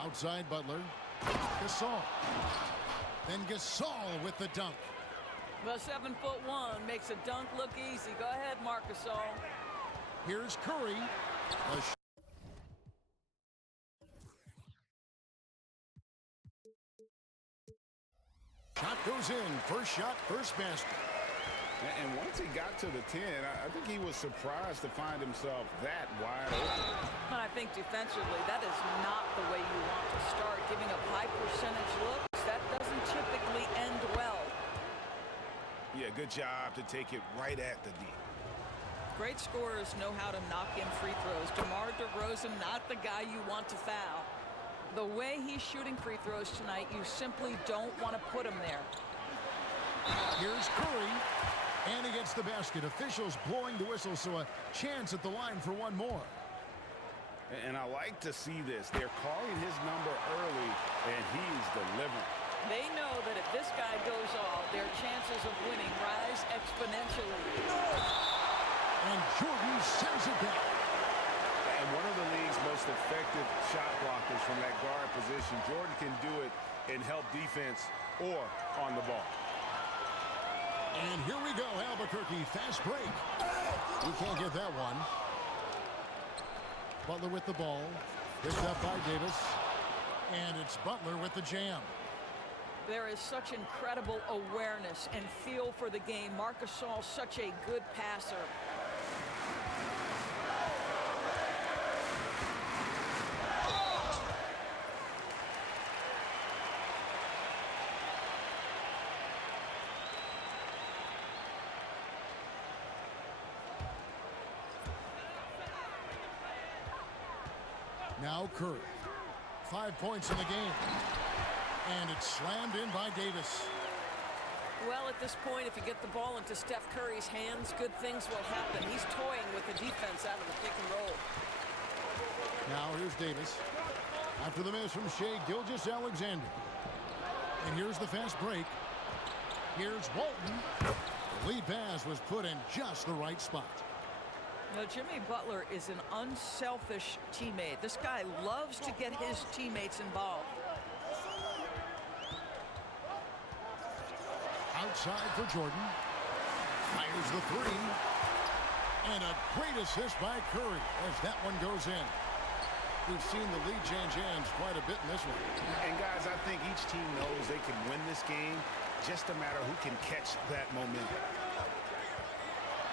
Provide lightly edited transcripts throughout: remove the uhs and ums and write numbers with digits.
Outside Butler. Gasol. Then Gasol with the dunk. Well, 7'1" makes a dunk look easy. Go ahead, Marc Gasol. Here's Curry. Shot goes in. First shot, first basket. And once he got to the 10, I think he was surprised to find himself that wide open. And I think defensively, that is not the way you want to start. Giving up high percentage looks, that doesn't typically end well. Yeah, good job to take it right at the D. Great scorers know how to knock in free throws. DeMar DeRozan, not the guy you want to foul. The way he's shooting free throws tonight, you simply don't want to put him there. Here's Curry. And he gets the basket. Officials blowing the whistle, so a chance at the line for one more. And I like to see this. They're calling his number early, and he's delivering. They know that if this guy goes off, their chances of winning rise exponentially. And Jordan sends it down. And one of the league's most effective shot blockers from that guard position. Jordan can do it and help defense or on the ball. And here we go, Albuquerque, fast break. We can't get that one. Butler with the ball. Picked up by Davis. And it's Butler with the jam. There is such incredible awareness and feel for the game. Marc Gasol, such a good passer. Now Curry. 5 points in the game. And it's slammed in by Davis. Well, at this point, if you get the ball into Steph Curry's hands, good things will happen. He's toying with the defense out of the pick and roll. Now here's Davis. After the miss from Shai Gilgeous-Alexander. And here's the fast break. Here's Walton. The lead pass was put in just the right spot. Now, Jimmy Butler is an unselfish teammate. This guy loves to get his teammates involved. Outside for Jordan. Fires the three. And a great assist by Curry as that one goes in. We've seen the lead change hands quite a bit in this one. And guys, I think each team knows they can win this game. Just a matter who can catch that momentum.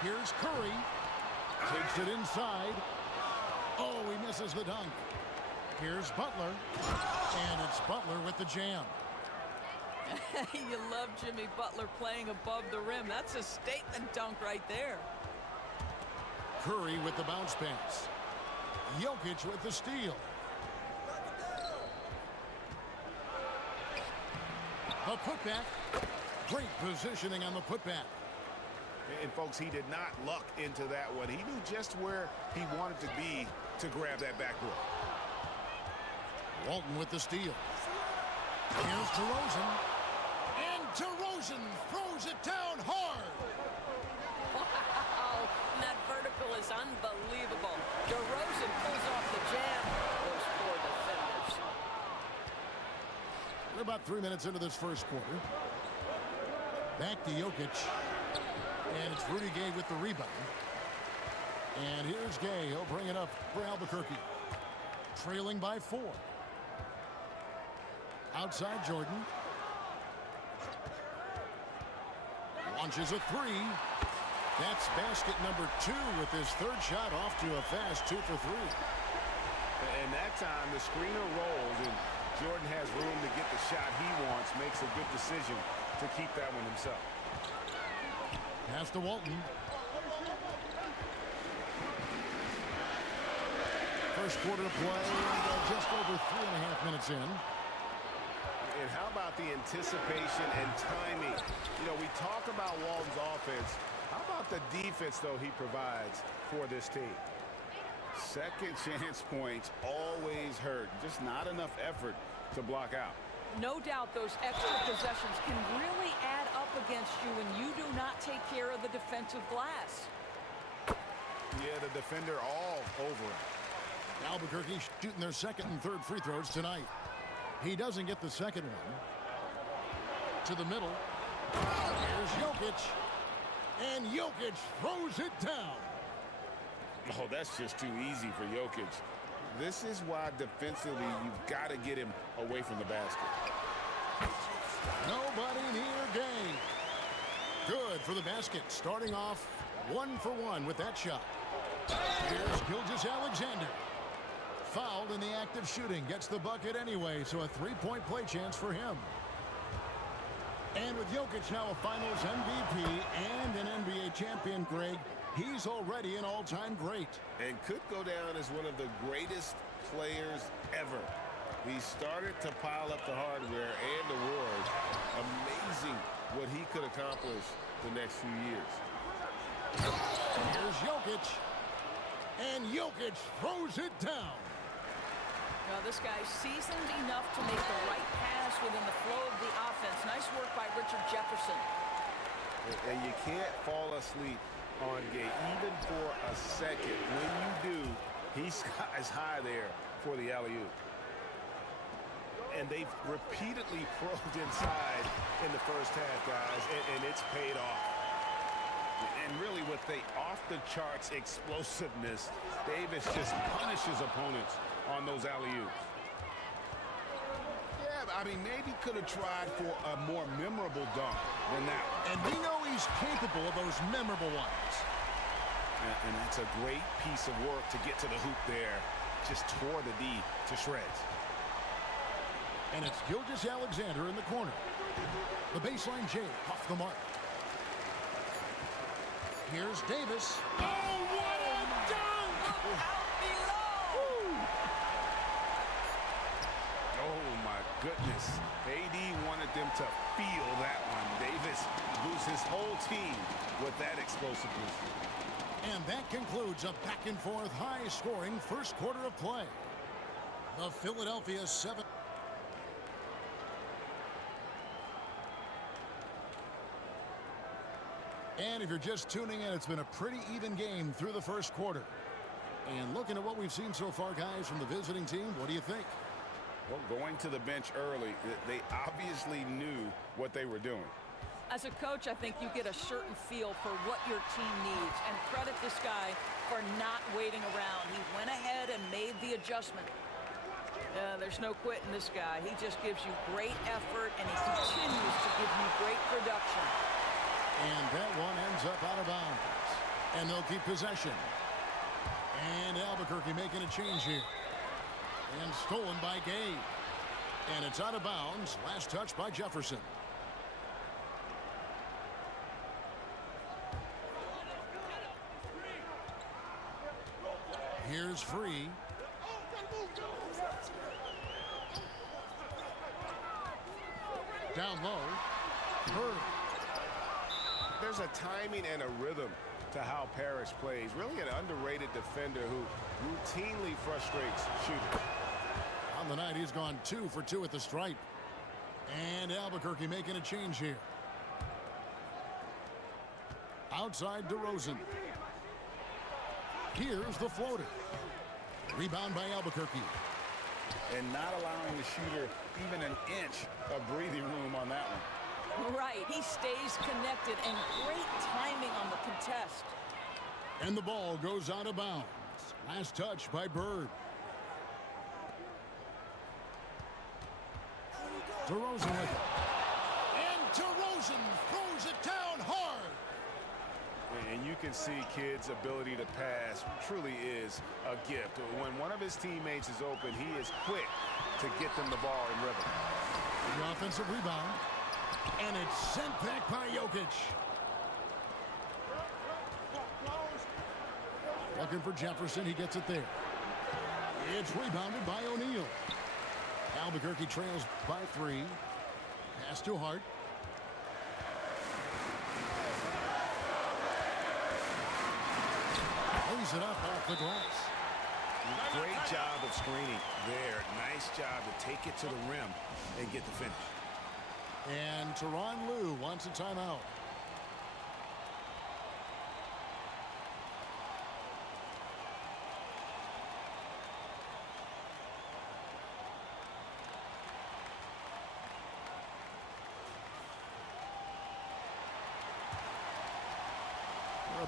Here's Curry. Takes it inside. Oh, he misses the dunk. Here's Butler. And it's Butler with the jam. You love Jimmy Butler playing above the rim. That's a statement dunk right there. Curry with the bounce pass. Jokic with the steal. The putback. Great positioning on the putback. And folks, he did not luck into that one. He knew just where he wanted to be to grab that backboard. Walton with the steal. Here's DeRozan. And DeRozan throws it down hard. Wow, that vertical is unbelievable. DeRozan pulls off the jam. Those poor defenders. We're about 3 minutes into this first quarter. Back to Jokic. And it's Rudy Gay with the rebound. And here's Gay. He'll bring it up for Albuquerque. Trailing by 4. Outside Jordan. Launches a three. That's basket number 2 with his third shot off to a fast 2 for 3. And that time the screener rolls and Jordan has room to get the shot he wants. Makes a good decision to keep that one himself. Pass to Walton. First quarter of play, and just over 3.5 minutes in. And how about the anticipation and timing? You know, we talk about Walton's offense. How about the defense, though, he provides for this team? Second chance points always hurt. Just not enough effort to block out. No doubt those extra possessions can really add up against you when you do not take care of the defensive glass. Yeah, the defender all over him. Albuquerque shooting their second and third free throws tonight. He doesn't get the second one. To the middle. Here's Jokic. And Jokic throws it down. Oh, that's just too easy for Jokic. This is why defensively you've got to get him away from the basket. Nobody near game. Good for the basket. Starting off 1 for 1 with that shot. Here's Gilgeous-Alexander. Fouled in the act of shooting. Gets the bucket anyway, so a three-point play chance for him. And with Jokic now a Finals MVP and an NBA champion, Greg, he's already an all-time great. And could go down as one of the greatest players ever. He started to pile up the hardware and awards. Amazing what he could accomplish the next few years. Here's Jokic. And Jokic throws it down. Now, this guy's seasoned enough to make the right pass within the flow of the offense. Nice work by Richard Jefferson. And you can't fall asleep on Gay, even for a second. When you do, he skies high there for the alley-oop. And they've repeatedly probed inside in the first half, guys, and it's paid off. And really with the off-the-charts explosiveness, Davis just punishes opponents on those alley-oops. Yeah, I mean, maybe could have tried for a more memorable dunk than that one. And we know he's capable of those memorable ones. And it's a great piece of work to get to the hoop there. Just tore the D to shreds. And it's Gilgeous-Alexander in the corner. The baseline J off the mark. Here's Davis. Oh, what a dunk! Out below! Oh, my goodness. AD wanted them to feel that one. Davis loses his whole team with that explosiveness. And that concludes a back-and-forth, high-scoring first quarter of play. The Philadelphia 7. And if you're just tuning in, it's been a pretty even game through the first quarter. And looking at what we've seen so far, guys, from the visiting team, what do you think? Well, going to the bench early, they obviously knew what they were doing. As a coach, I think you get a certain feel for what your team needs. And credit this guy for not waiting around. He went ahead and made the adjustment. There's no quitting this guy. He just gives you great effort, and he continues to give you great production. And that one ends up out of bounds. And they'll keep possession. And Albuquerque making a change here. And stolen by Gay. And it's out of bounds. Last touch by Jefferson. Here's Free. Down low. Bird. There's a timing and a rhythm to how Parrish plays. Really an underrated defender who routinely frustrates shooters. On the night, he's gone 2 for 2 at the stripe. And Albuquerque making a change here. Outside DeRozan. Here's the floater. Rebound by Albuquerque. And not allowing the shooter even an inch of breathing room on that one. Right, he stays connected, and great timing on the contest. And the ball goes out of bounds. Last touch by Bird. DeRozan with it. And DeRozan throws it down hard. And you can see kids' ability to pass truly is a gift. When one of his teammates is open, he is quick to get them the ball in rhythm. The offensive rebound. And it's sent back by Jokic. Looking for Jefferson. He gets it there. It's rebounded by O'Neal. Albuquerque trails by 3. Pass to Hart. Lays it up off the glass. Great job of screening there. Nice job to take it to the rim and get the finish. And Tyronn Lue wants a timeout.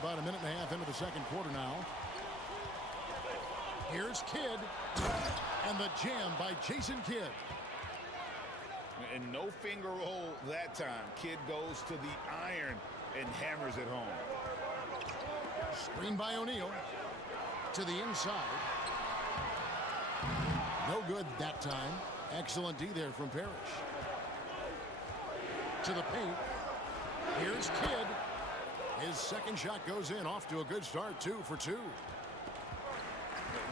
about a minute and a half into the second quarter now. Here's Kidd. And the jam by Jason Kidd. And no finger roll that time. Kidd goes to the iron and hammers it home. Screen by O'Neal. To the inside. No good that time. Excellent D there from Parrish. To the paint. Here's Kidd. His second shot goes in. Off to a good start. 2 for 2.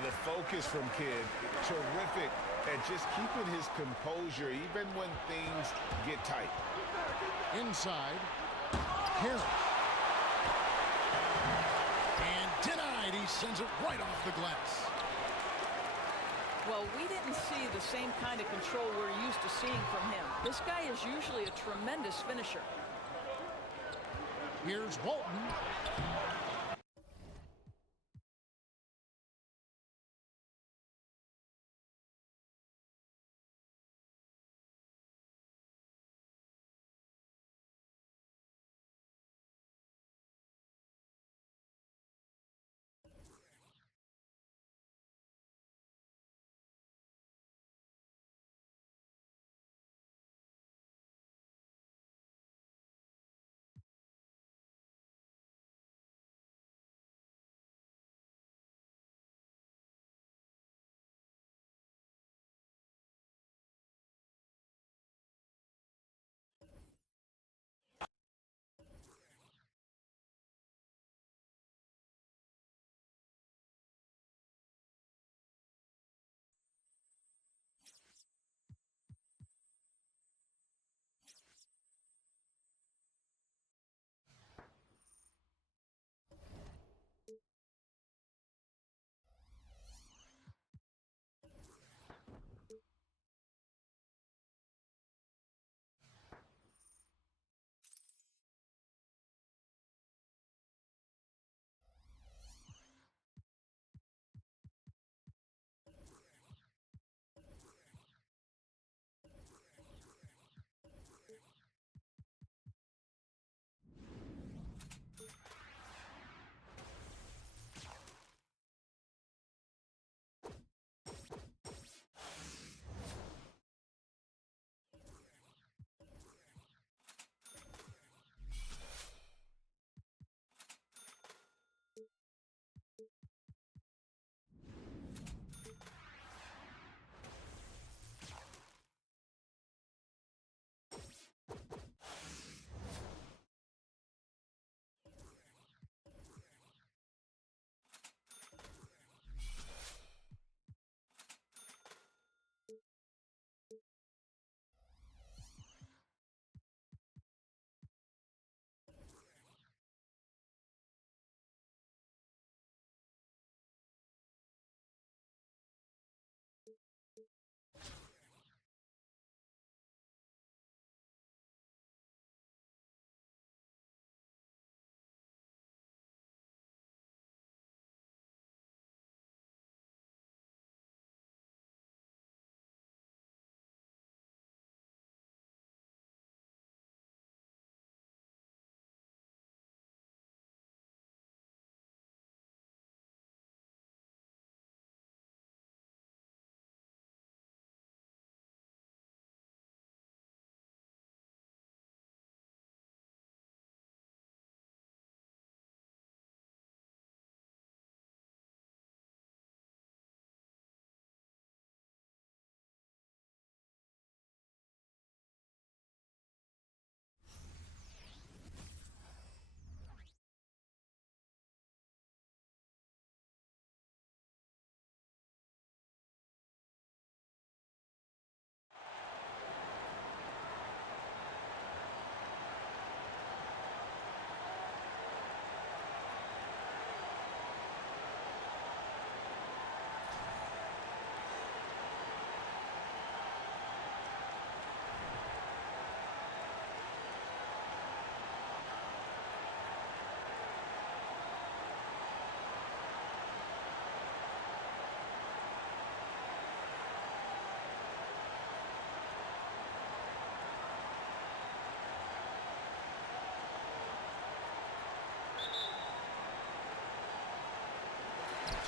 The focus from Kidd, terrific at just keeping his composure even when things get tight. Inside. Parrish. And denied. He sends it right off the glass. Well, we didn't see the same kind of control we're used to seeing from him. This guy is usually a tremendous finisher. Here's Walton.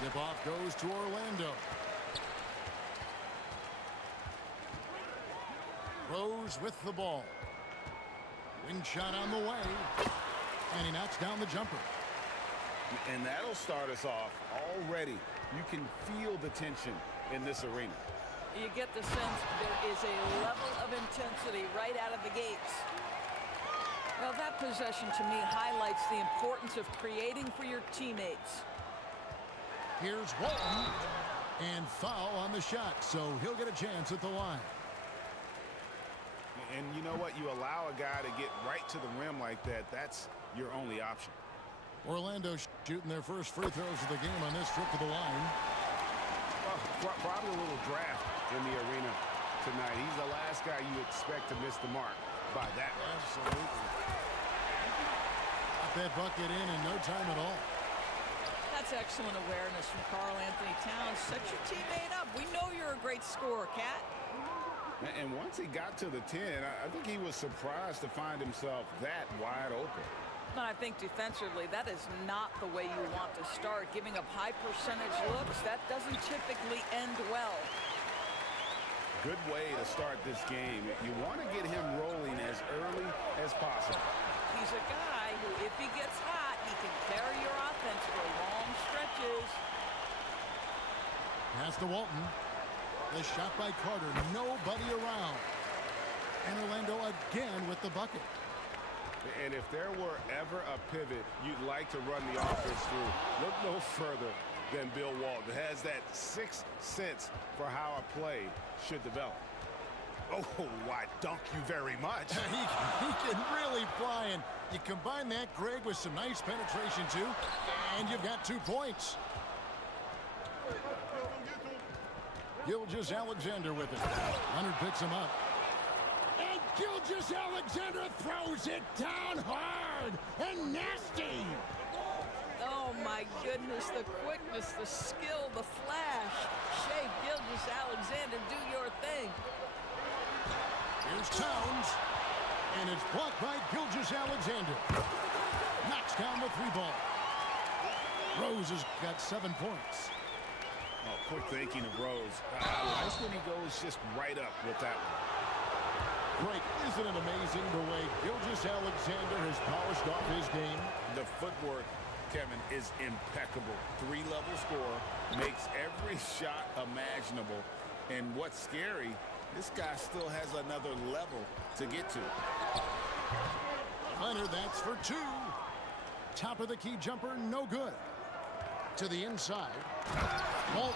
Tip-off goes to Orlando. Rose with the ball. Wing shot on the way. And he knocks down the jumper. And that'll start us off already. You can feel the tension in this arena. You get the sense there is a level of intensity right out of the gates. Well, that possession to me highlights the importance of creating for your teammates. Here's Walton. And foul on the shot, so he'll get a chance at the line. And you know what? You allow a guy to get right to the rim like that. That's your only option. Orlando shooting their first free throws of the game on this trip to the line. Well, probably a little draft in the arena tonight. He's the last guy you expect to miss the mark by that much. Absolutely. Got that bucket in no time at all. That's excellent awareness from Karl Anthony Towns. Set your teammate up. We know you're a great scorer, Cat. And once he got to the 10, I think he was surprised to find himself that wide open. And I think defensively, that is not the way you want to start. Giving up high percentage looks, that doesn't typically end well. Good way to start this game. You want to get him rolling as early as possible. He's a guy who, if he gets hot, he can carry your offense for long stretches. Pass to Walton. The shot by Carter. Nobody around. And Orlando again with the bucket. And if there were ever a pivot you'd like to run the offense through, look no further than Bill Walton. Has that sixth sense for how a play should develop. Oh, why, dunk you very much. he can really fly, and you combine that, Greg, with some nice penetration, too, and you've got 2 points. Gilgeous-Alexander with it. Leonard picks him up. And Gilgeous-Alexander throws it down hard and nasty. Oh, my goodness, the quickness, the skill, the flash. Shai Gilgeous-Alexander, do your thing. Here's Towns. And it's blocked by Gilgeous-Alexander. Knocks down the 3-ball. Rose has got 7 points. Oh, quick thinking of Rose. I like when he goes just right up with that one. Great. Isn't it amazing the way Gilgeous-Alexander has polished off his game? The footwork, Kevin, is impeccable. 3-level score, makes every shot imaginable. And what's scary, this guy still has another level to get to. Leonard, that's for 2. Top of the key jumper, no good. To the inside. Walton.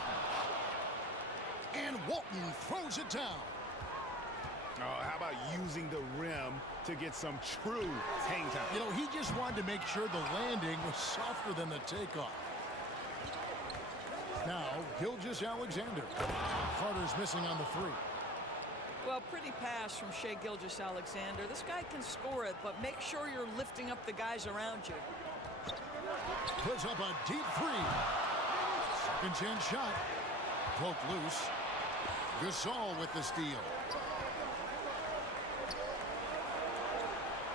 And Walton throws it down. Oh, how about using the rim to get some true hang time? You know, he just wanted to make sure the landing was softer than the takeoff. Now, Gilgeous-Alexander. Carter's missing on the 3. Well, pretty pass from Shai Gilgeous-Alexander. This guy can score it, but make sure you're lifting up the guys around you. Puts up a deep 3. Second chance shot. Poked loose. Gasol with the steal.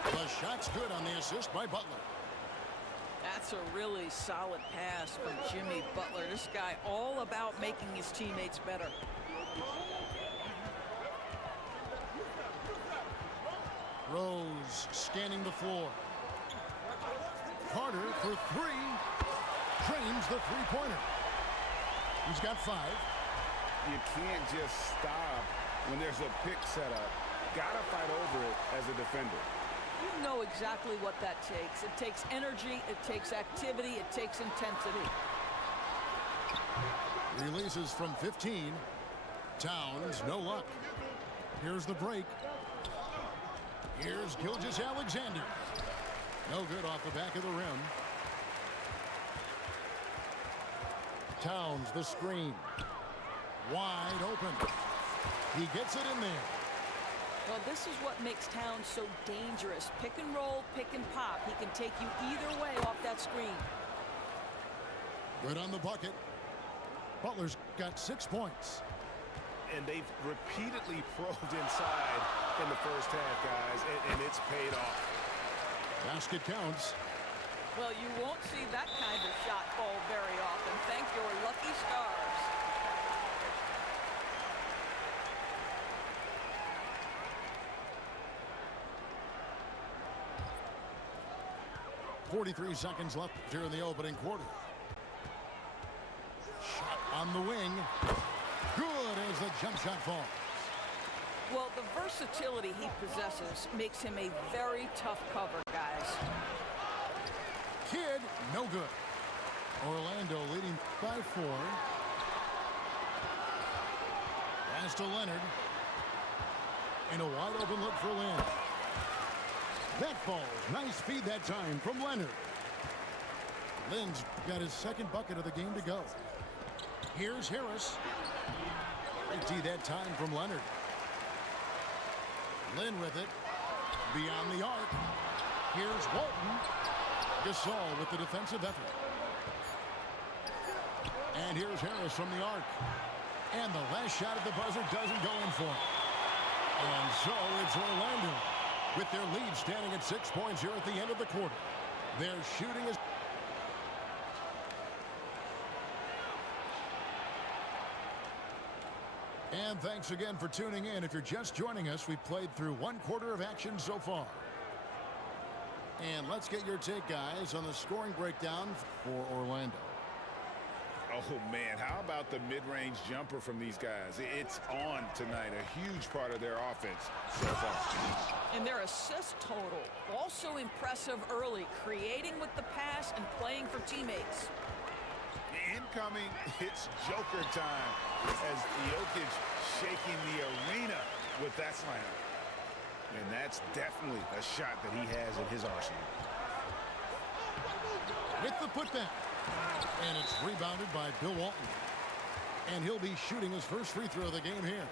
The shot's good on the assist by Butler. That's a really solid pass from Jimmy Butler. This guy all about making his teammates better. Rose scanning the floor. Carter for 3. Trains the 3-pointer. He's got 5. You can't just stop when there's a pick set up. Gotta fight over it as a defender. You know exactly what that takes. It takes energy, it takes activity, it takes intensity. Releases from 15. Towns, no luck. Here's the break. Here's Gilgeous-Alexander. No good off the back of the rim. Towns, the screen. Wide open. He gets it in there. Well, this is what makes Towns so dangerous. Pick and roll, pick and pop. He can take you either way off that screen. Good on the bucket. Butler's got 6 points. And they've repeatedly probed inside in the first half, guys, and it's paid off. Basket counts. Well, you won't see that kind of shot fall very often. Thank your lucky stars. .43 seconds left here in the opening quarter. Shot on the wing. Good as the jump shot falls. Well, the versatility he possesses makes him a very tough cover, guys. Kid, no good. Orlando leading by 4. Pass to Leonard. And a wide open look for Lynn. That falls. Nice feed that time from Leonard. Lynn's got his second bucket of the game to go. Here's Harris. Great tee that time from Leonard. Lynn with it. Beyond the arc. Here's Walton. Gasol with the defensive effort. And here's Harris from the arc. And the last shot at the buzzer doesn't go in for him. And so it's Orlando with their lead standing at 6 points here at the end of the quarter. Their shooting is... And thanks again for tuning in. If you're just joining us, we've played through 1 quarter of action so far. And let's get your take, guys, on the scoring breakdown for Orlando. Oh, man, how about the mid-range jumper from these guys? It's on tonight, a huge part of their offense so far. And their assist total, also impressive early, creating with the pass and playing for teammates. Incoming, it's Joker time as Jokic shaking the arena with that slam. And that's definitely a shot that he has in his arsenal. With the putback. And it's rebounded by Bill Walton. And he'll be shooting his first free throw of the game here.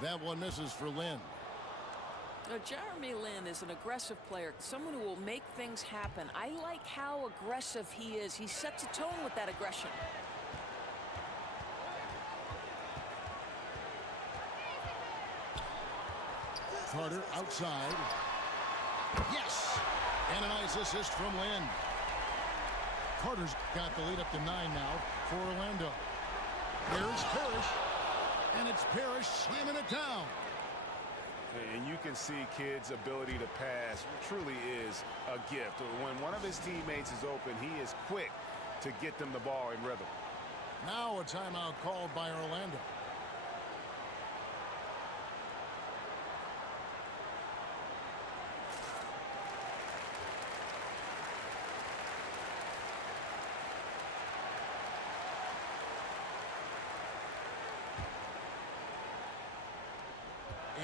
That one misses for Lynn. Now, Jeremy Lin is an aggressive player, someone who will make things happen. I like how aggressive he is. He sets a tone with that aggression. Carter outside. Yes! And a nice assist from Lynn. Carter's got the lead up to 9 now for Orlando. Here's Parrish. And it's Parrish slamming it down. And you can see kids' ability to pass truly is a gift. When one of his teammates is open, he is quick to get them the ball in rhythm. Now a timeout called by Orlando.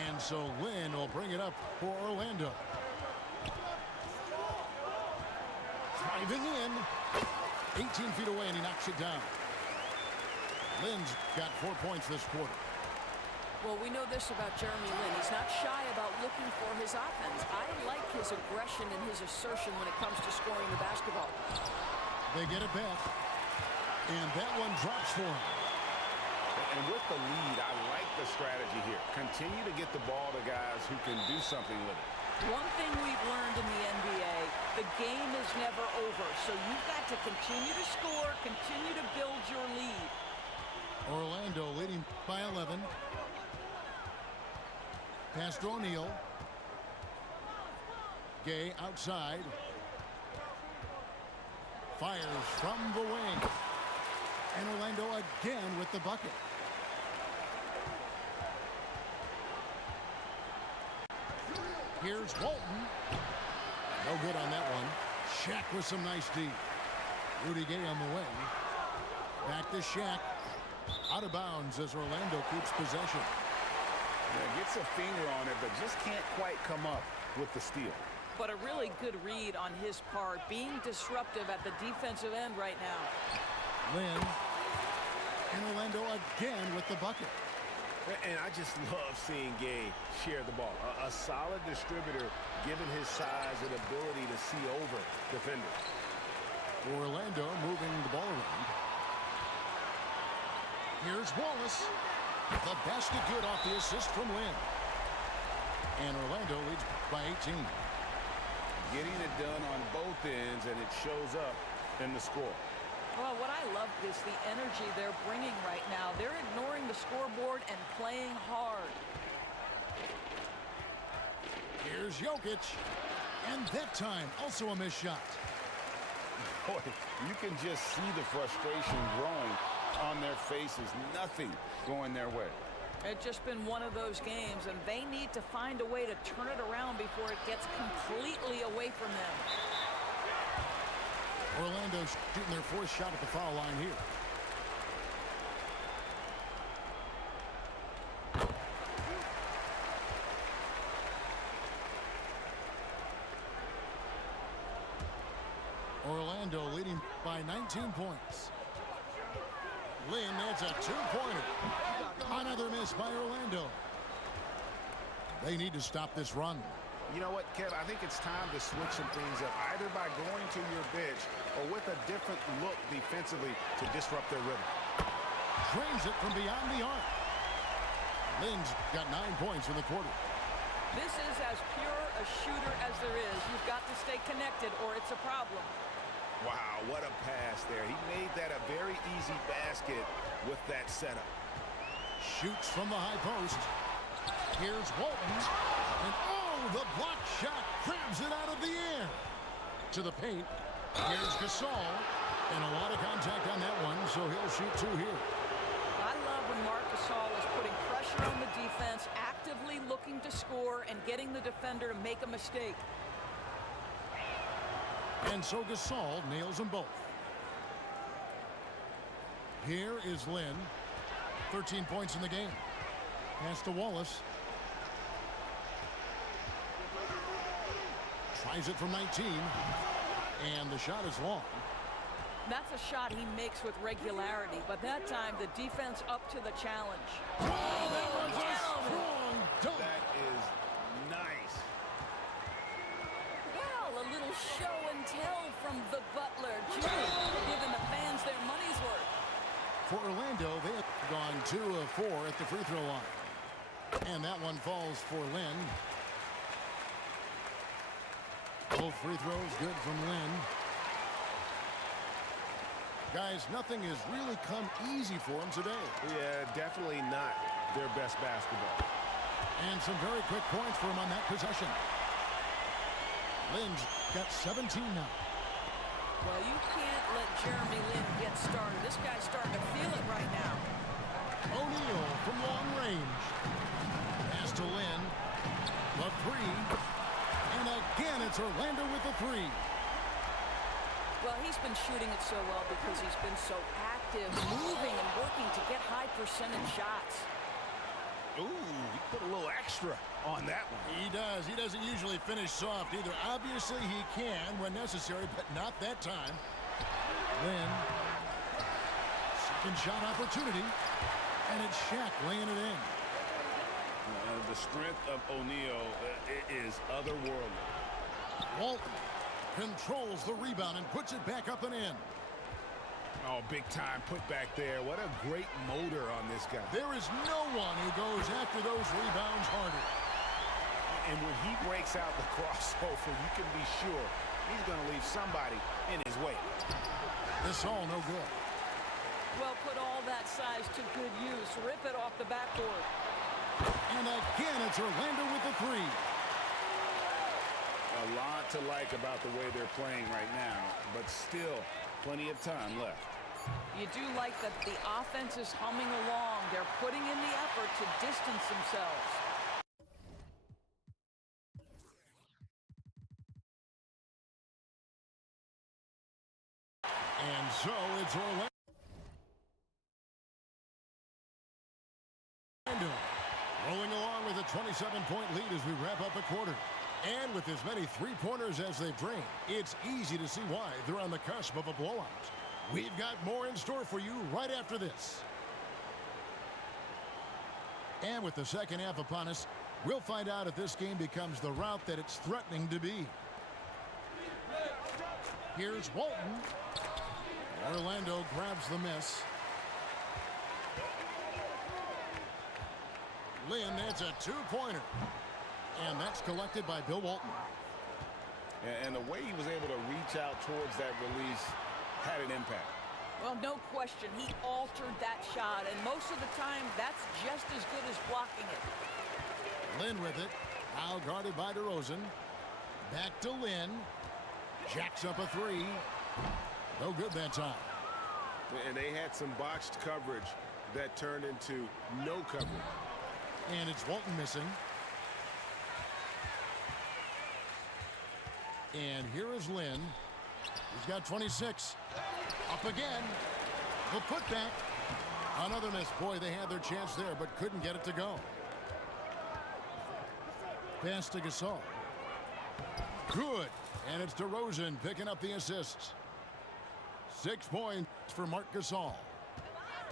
And so Lynn will bring it up for Orlando. Driving in. 18 feet away, and he knocks it down. Lynn's got 4 points this quarter. Well, we know this about Jeremy Lin. He's not shy about looking for his offense. I like his aggression and his assertion when it comes to scoring the basketball. They get it back. And that one drops for him. And with the lead, I like the strategy here. Continue to get the ball to guys who can do something with it. One thing we've learned in the NBA, the game is never over. So you've got to continue to score, continue to build your lead. Orlando leading by 11. Pass to O'Neal. Gay outside. Fires from the wing. And Orlando again with the bucket. Here's Walton. No good on that one. Shaq with some nice D. Rudy Gay on the way. Back to Shaq. Out of bounds as Orlando keeps possession. Yeah, gets a finger on it, but just can't quite come up with the steal. But a really good read on his part, being disruptive at the defensive end right now. Lynn. And Orlando again with the bucket. And I just love seeing Gay share the ball. A solid distributor, given his size and ability to see over defenders. Orlando moving the ball around. Here's Wallace. The basket good off the assist from Lynn. And Orlando leads by 18. getting it done on both ends, and it shows up in the score. Well, what I love is the energy they're bringing right now. They're ignoring the scoreboard and playing hard. Here's Jokic. And that time, also a missed shot. Boy, you can just see the frustration growing on their faces. Nothing going their way. It's just been one of those games, and they need to find a way to turn it around before it gets completely away from them. Orlando shooting their fourth shot at the foul line here. Orlando leading by 19 points. Lynn, that's a two-pointer. Another miss by Orlando. They need to stop this run. You know what, Kev? I think it's time to switch some things up, either by going to your bench or with a different look defensively to disrupt their rhythm. Drains it from beyond the arc. Lynn's got 9 points in the quarter. This is as pure a shooter as there is. You've got to stay connected or it's a problem. Wow, what a pass there. He made that a very easy basket with that setup. Shoots from the high post. Here's Walton. And oh, the block shot grabs it out of the air. To the paint. Here's Gasol. And a lot of contact on that one, so he'll shoot two here. I love when Marc Gasol is putting pressure on the defense, actively looking to score and getting the defender to make a mistake. And so Gasol nails them both. Here is Lynn. 13 points in the game. Pass to Wallace. Tries it from 19. And the shot is long. That's a shot he makes with regularity, but that time the defense up to the challenge. Oh, that was a strong dunk. That is nice. Well, a little show and tell from the Butler Jr., giving the fans their money's worth. For Orlando, they have gone 2 of 4 at the free throw line. And that one falls for Lynn. Both free throws good from Lynn. Guys, nothing has really come easy for them today. Yeah, definitely not their best basketball. And some very quick points for him on that possession. Lynn's got 17 now. Well, you can't let Jeremy Lin get started. This guy's starting to feel it right now. O'Neal from long range. Pass to Lynn. The three. And again, it's Orlando with the three. Well, he's been shooting it so well because he's been so active, moving and working to get high percentage shots. Ooh, he put a little extra on that one. He does. He doesn't usually finish soft either. Obviously, he can when necessary, but not that time. Lynn. Second shot opportunity. And it's Shaq laying it in. The strength of O'Neal is otherworldly. Walton controls the rebound and puts it back up and in. Oh, big time put back there. What a great motor on this guy. There is no one who goes after those rebounds harder. And when he breaks out the crossover, you can be sure he's going to leave somebody in his way. This all no good. Well, put all that size to good use. Rip it off the backboard. And again, it's Orlando with the three. A lot to like about the way they're playing right now, but still plenty of time left. You do like that the offense is humming along. They're putting in the effort to distance themselves. And so it's Orlando. Rolling along with a 27-point lead as we wrap up the quarter. And with as many three-pointers as they've drained, it's easy to see why they're on the cusp of a blowout. We've got more in store for you right after this. And with the second half upon us, we'll find out if this game becomes the route that it's threatening to be. Here's Walton. Orlando grabs the miss. Lynn, that's a two-pointer. And that's collected by Bill Walton. And the way he was able to reach out towards that release had an impact. Well, no question. He altered that shot, and most of the time, that's just as good as blocking it. Lynn with it. Now guarded by DeRozan. Back to Lynn. Jacks up a three. No good that time. And they had some botched coverage that turned into no coverage. And it's Walton missing. And here is Lynn. He's got 26. Up again. The putback. Another miss. Boy, they had their chance there, but couldn't get it to go. Pass to Gasol. Good. And it's DeRozan picking up the assists. 6 points for Marc Gasol.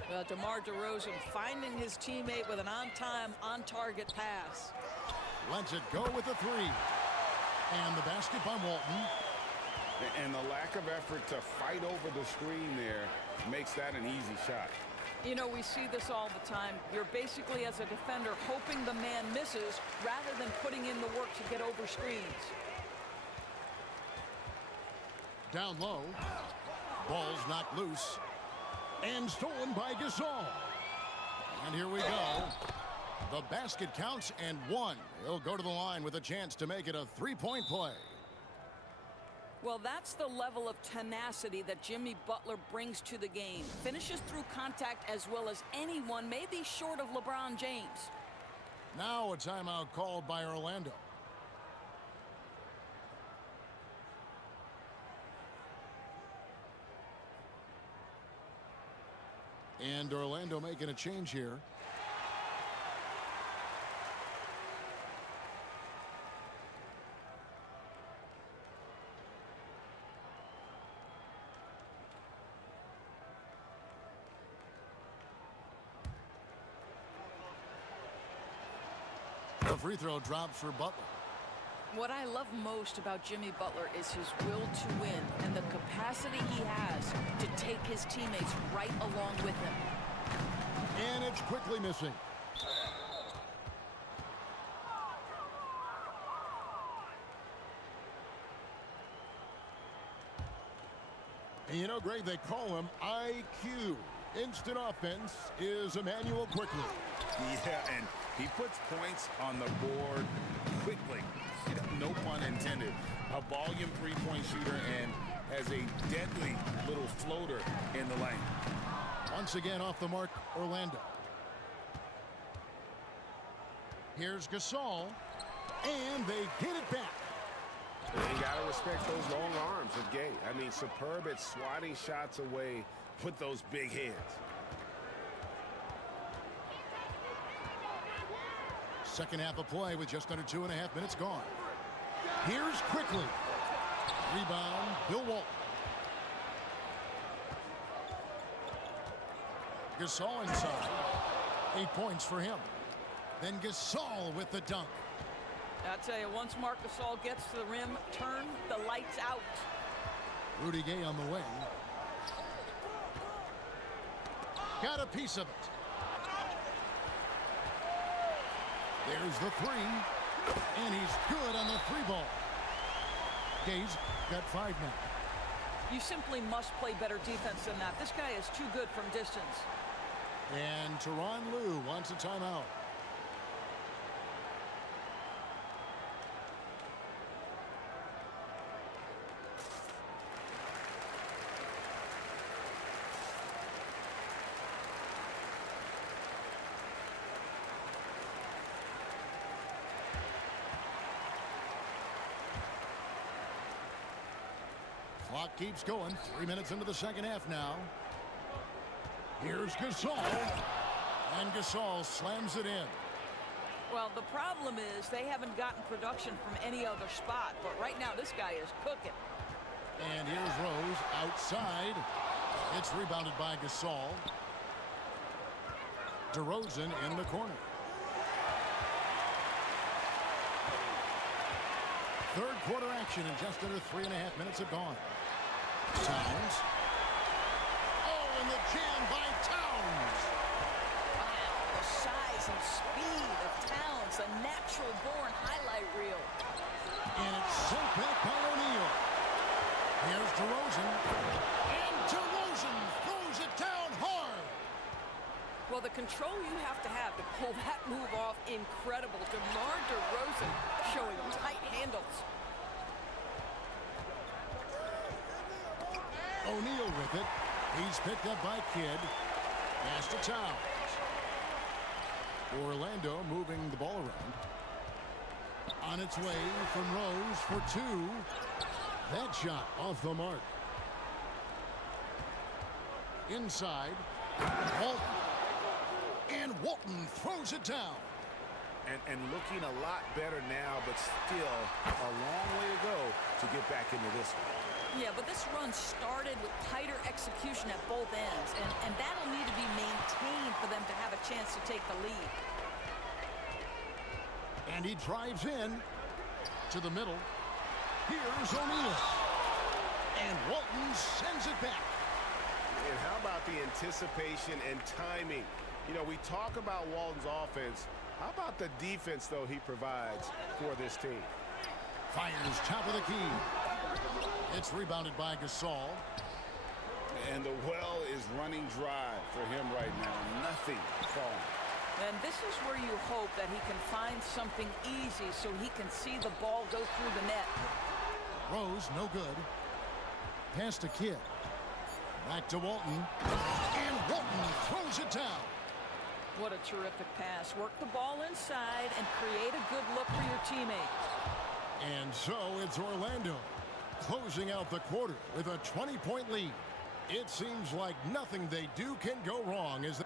Well, DeMar DeRozan finding his teammate with an on-time, on-target pass. Lets it go with a three. And the basket by Walton. And the lack of effort to fight over the screen there makes that an easy shot. You know, we see this all the time. You're basically, as a defender, hoping the man misses rather than putting in the work to get over screens. Down low. Ball's knocked loose. And stolen by Gasol. And here we go. The basket counts and one. He'll go to the line with a chance to make it a three-point play. Well, that's the level of tenacity that Jimmy Butler brings to the game. Finishes through contact as well as anyone, maybe short of LeBron James. Now a timeout called by Orlando. And Orlando making a change here. The free throw drops for Butler. What I love most about Jimmy Butler is his will to win and the capacity he has to take his teammates right along with him. And it's quickly missing. And you know, Greg, they call him IQ. Instant offense is Emmanuel quickly. Yeah, and he puts points on the board quickly. No pun intended. A volume three-point shooter and has a deadly little floater in the lane. Once again off the mark, Orlando. Here's Gasol. And they get it back. And you got to respect those long arms of Gay. I mean, superb at swatting shots away with those big hands. Second half of play with just under 2.5 minutes gone. Here's quickly. Rebound, Bill Walton. Gasol inside. 8 points for him. Then Gasol with the dunk. I tell you, once Marc Gasol gets to the rim, turn the lights out. Rudy Gay on the wing. Got a piece of it. There's the three. And he's good on the three ball. Gay's got 5 now. You simply must play better defense than that. This guy is too good from distance. And Tyronn Lue wants a timeout. Clock keeps going. 3 minutes into the second half now. Here's Gasol. And Gasol slams it in. Well, the problem is they haven't gotten production from any other spot. But right now, this guy is cooking. And here's Rose outside. It's rebounded by Gasol. DeRozan in the corner. Third quarter action in just under 3.5 minutes have gone. Towns. Oh, and the jam by Towns. Wow, the size and speed of Towns. It's a natural-born highlight reel. And it's sent back by O'Neal. Here's DeRozan. And DeRozan throws it down hard. Well, the control you have to pull that move off, incredible. DeMar DeRozan showing tight handles. O'Neal with it. He's picked up by Kidd. Pass to Towns. Orlando moving the ball around. On its way from Rose for two. That shot off the mark. Inside. Walton. And Walton throws it down. And looking a lot better now, but still a long way to go to get back into this one. Yeah, but this run started with tighter execution at both ends, and that'll need to be maintained for them to have a chance to take the lead. And he drives in to the middle. Here's O'Neal. And Walton sends it back. And how about the anticipation and timing? You know, we talk about Walton's offense. How about the defense, though, he provides for this team? Fires top of the key. It's rebounded by Gasol. And the well is running dry for him right now. Nothing falling. And this is where you hope that he can find something easy so he can see the ball go through the net. Rose, no good. Pass to Kidd. Back to Walton. And Walton throws it down. What a terrific pass. Work the ball inside and create a good look for your teammate. And so it's Orlando closing out the quarter with a 20-point lead. It seems like nothing they do can go wrong as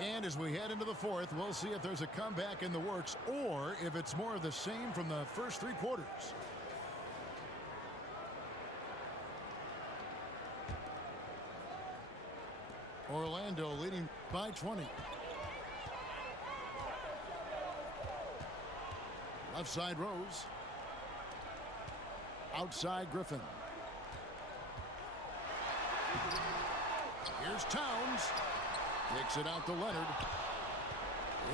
And as we head into the fourth, we'll see if there's a comeback in the works or if it's more of the same from the first three quarters. Orlando leading by 20. Left side Rose. Outside Griffin. Here's Towns. Kicks it out to Leonard.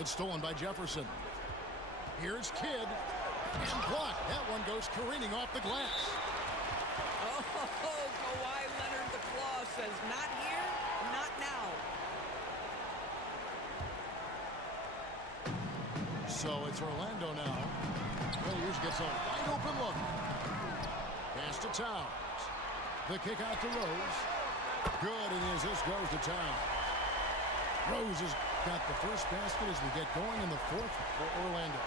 It's stolen by Jefferson. Here's Kidd. And blocked. That one goes careening off the glass. Oh, Kawhi Leonard, the claw says, not here, not now. So it's Orlando now. Williams gets a wide open look. Pass to Towns. The kick out to Rose. Good, and as this goes to Towns. Rose has got the first basket as we get going in the fourth for Orlando.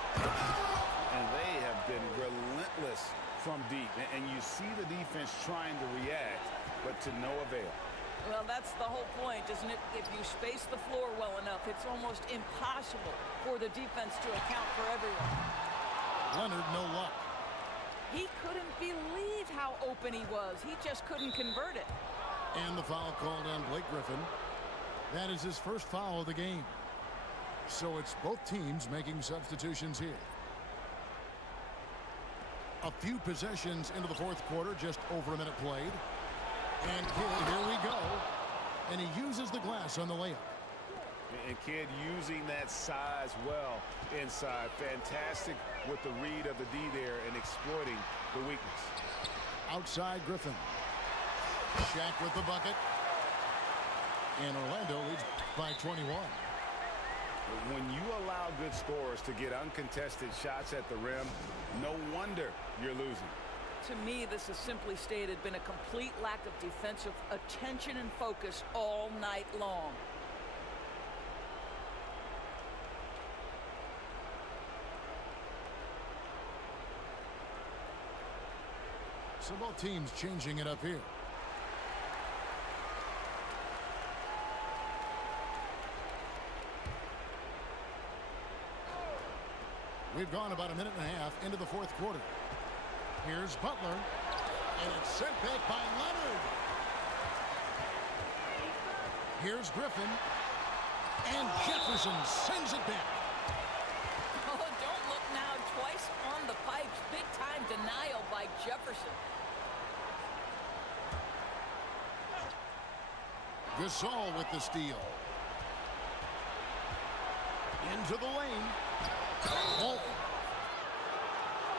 And they have been relentless from deep. And you see the defense trying to react, but to no avail. Well, that's the whole point, isn't it? If you space the floor well enough, it's almost impossible for the defense to account for everyone. Leonard, no luck. He couldn't believe how open he was. He just couldn't convert it. And the foul called on Blake Griffin. That is his first foul of the game. So it's both teams making substitutions here. A few possessions into the fourth quarter, just over a minute played. And Kidd, here we go. And he uses the glass on the layup. And Kidd using that size well inside. Fantastic with the read of the D there and exploiting the weakness. Outside Griffin. Shaq with the bucket. And Orlando leads by 21. When you allow good scorers to get uncontested shots at the rim, no wonder you're losing. To me, this has simply stated been a complete lack of defensive attention and focus all night long. So both teams changing it up here. We've gone about a minute and a half into the fourth quarter. Here's Butler, and it's sent back by Leonard. Here's Griffin, and Jefferson sends it back. Oh, don't look now, twice on the pipes. Big time denial by Jefferson. Gasol with the steal. Into the lane. Walton.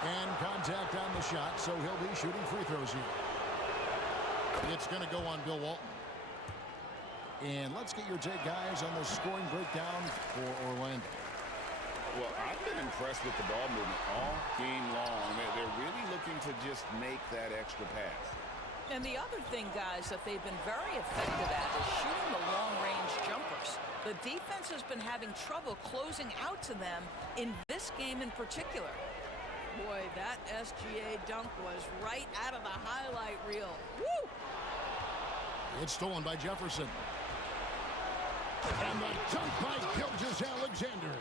And contact on the shot, so he'll be shooting free throws here. It's going to go on Bill Walton. And let's get your take, guys, on the scoring breakdown for Orlando. Well, I've been impressed with the ball movement all game long. They're really looking to just make that extra pass. And the other thing, guys, that they've been very effective at is shooting the long-range jumpers. The defense has been having trouble closing out to them in this game in particular. Boy, that SGA dunk was right out of the highlight reel. Woo! It's stolen by Jefferson. And the dunk by Gilgeous-Alexander.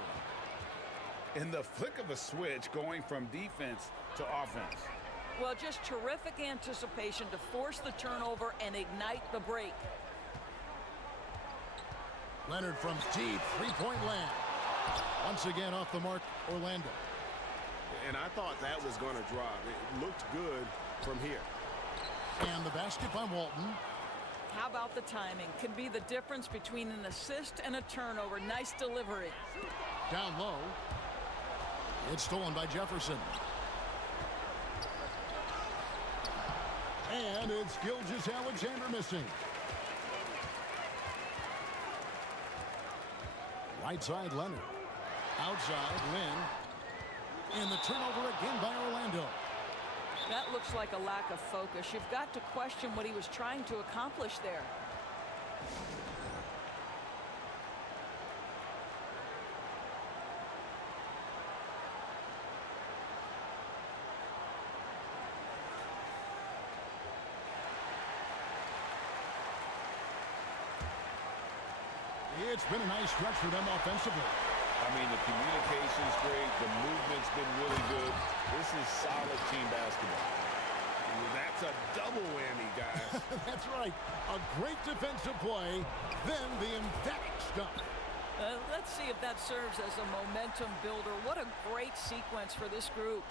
In the flick of a switch, going from defense to offense. Well, just terrific anticipation to force the turnover and ignite the break. Leonard from deep three-point land. Once again off the mark, Orlando. And I thought that was going to drop. It looked good from here. And the basket by Walton. How about the timing? Can be the difference between an assist and a turnover. Nice delivery. Down low. It's stolen by Jefferson. And it's Gilgeous-Alexander missing. Right side, Leonard. Outside, Lynn. And the turnover again by Orlando. That looks like a lack of focus. You've got to question what he was trying to accomplish there. It's been a nice stretch for them offensively. I mean, the communication's great. The movement's been really good. This is solid team basketball. That's a double whammy, guys. That's right. A great defensive play, then the emphatic stuff. Let's see if that serves as a momentum builder. What a great sequence for this group.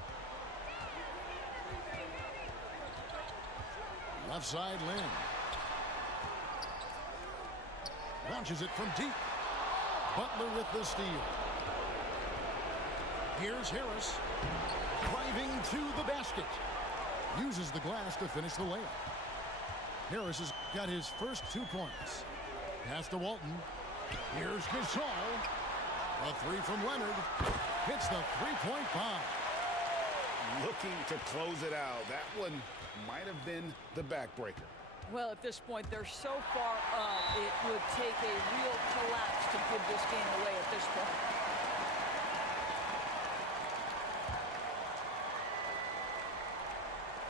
Left side, Lynn. Launches it from deep. Butler with the steal. Here's Harris. Driving to the basket. Uses the glass to finish the layup. Harris has got his first 2 points. Pass to Walton. Here's Gasol. A three from Leonard. Hits the three-point bomb. Looking to close it out. That one might have been the backbreaker. Well, at this point, they're so far up, it would take a real collapse to give this game away at this point.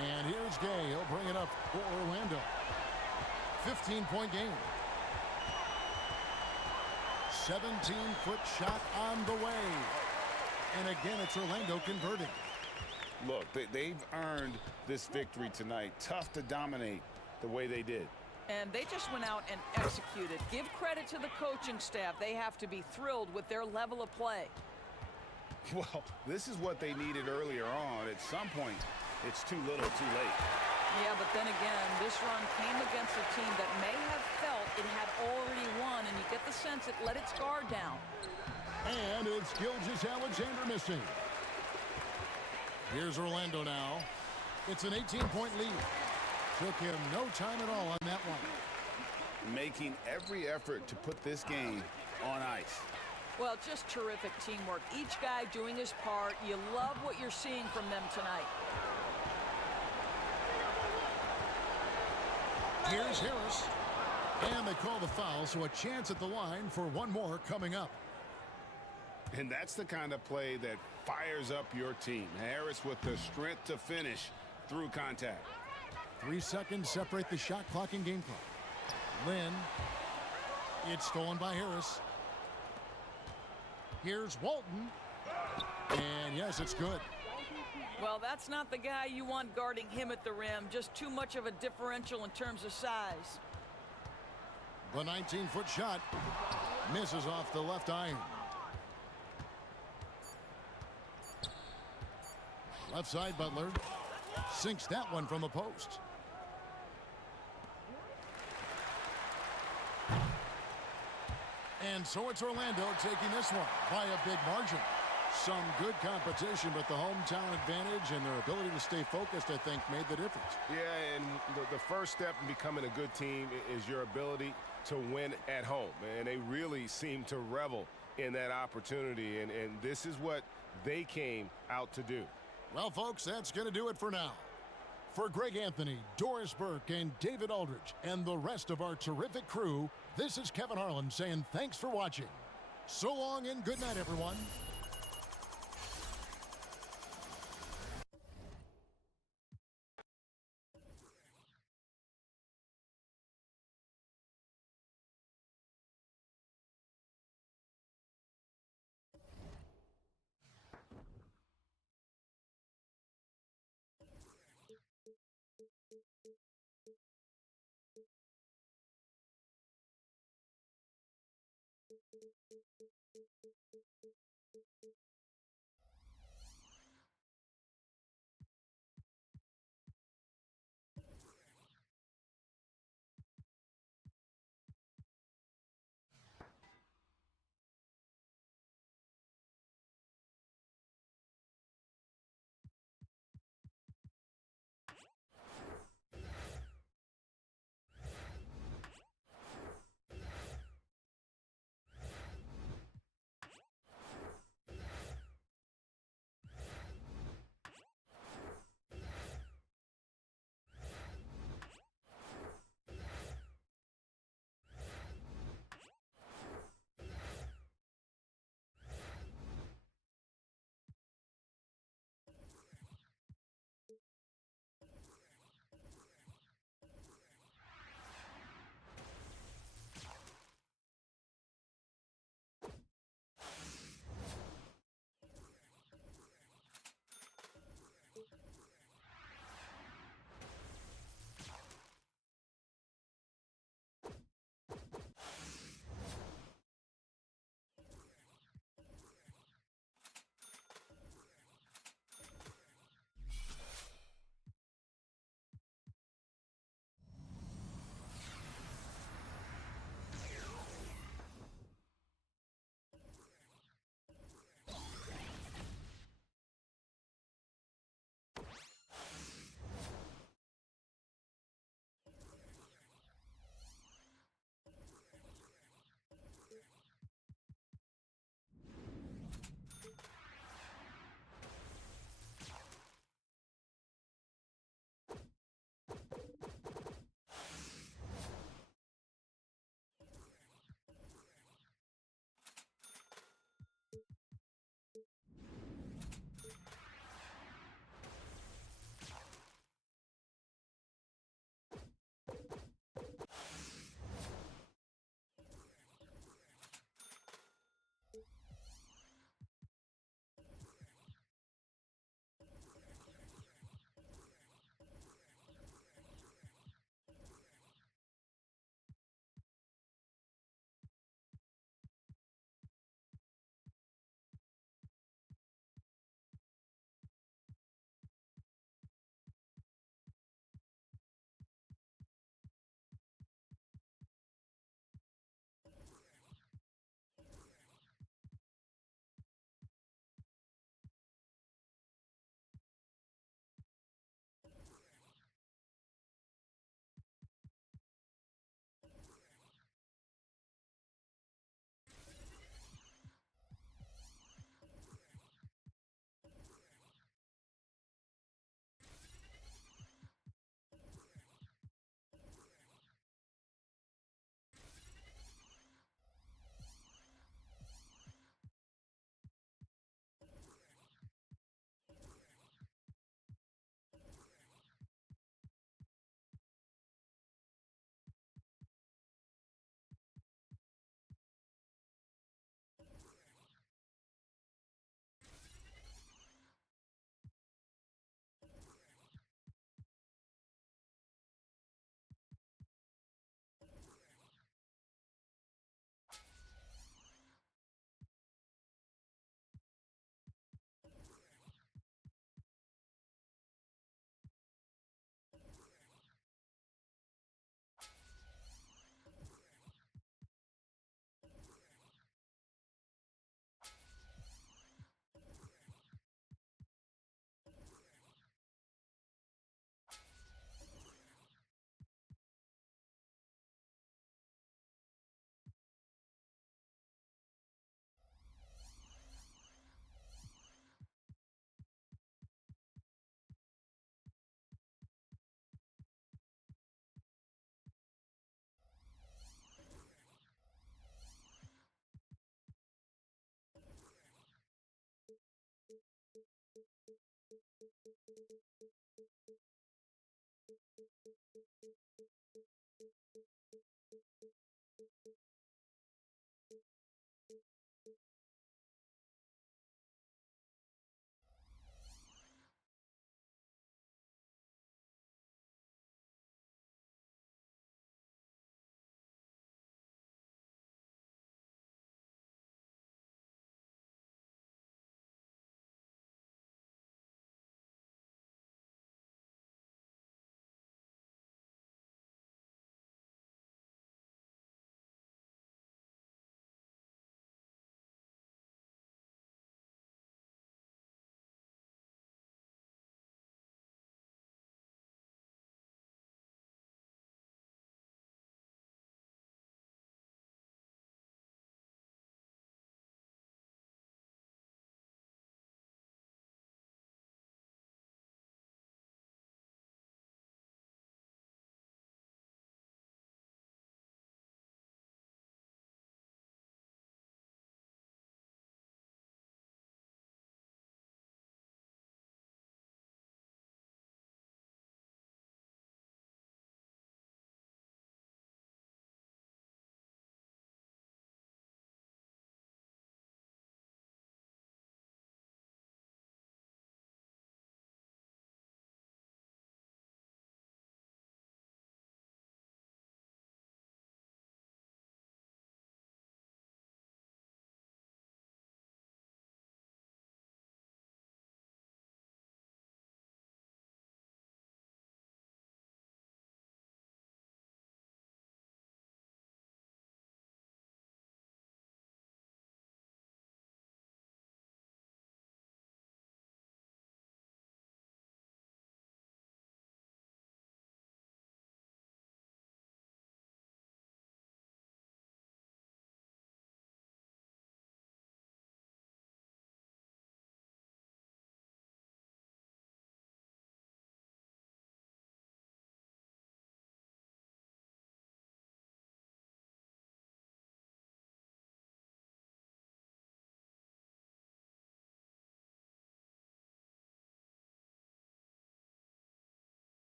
And here's Gay. He'll bring it up for Orlando. 15-point game. 17-foot shot on the way. And again, it's Orlando converting. Look, they've earned this victory tonight. Tough to dominate the way they did. And they just went out and executed. Give credit to the coaching staff. They have to be thrilled with their level of play. Well, this is what they needed earlier on. At some point, it's too little, too late. Yeah, but then again, this run came against a team that may have felt it had already won, and you get the sense it let its guard down. And it's Gilgeous-Alexander missing. Here's Orlando now. It's an 18-point lead. Took him no time at all on that one. Making every effort to put this game on ice. Well, just terrific teamwork. Each guy doing his part. You love what you're seeing from them tonight. Here's Harris. And they call the foul, so a chance at the line for one more coming up. And that's the kind of play that fires up your team. Harris with the strength to finish through contact. 3 seconds separate the shot clock and game clock. Lynn. It's stolen by Harris. Here's Walton. And yes, it's good. Well, that's not the guy you want guarding him at the rim. Just too much of a differential in terms of size. The 19-foot shot misses off the left iron. Left side, Butler sinks that one from the post. And so it's Orlando taking this one by a big margin. Some good competition, but the hometown advantage and their ability to stay focused, I think, made the difference. Yeah, and the first step in becoming a good team is your ability to win at home. And they really seem to revel in that opportunity, and this is what they came out to do. Well, folks, that's going to do it for now. For Greg Anthony, Doris Burke, and David Aldridge, and the rest of our terrific crew, this is Kevin Harlan saying thanks for watching. So long and good night, everyone.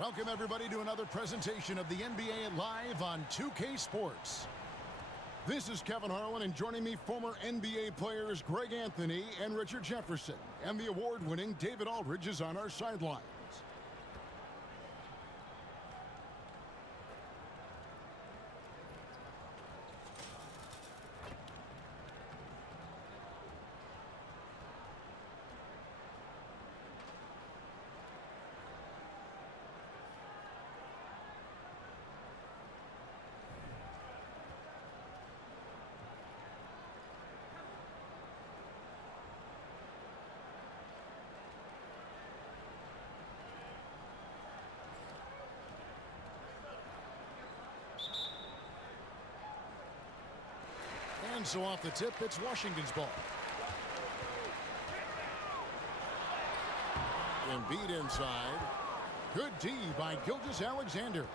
Welcome, everybody, to another presentation of the NBA Live on 2K Sports. This is Kevin Harlan, and joining me, former NBA players Greg Anthony and Richard Jefferson. And the award-winning David Aldridge is on our sidelines. And so off the tip, it's Washington's ball. Embiid inside. Good D by Gilgeous-Alexander.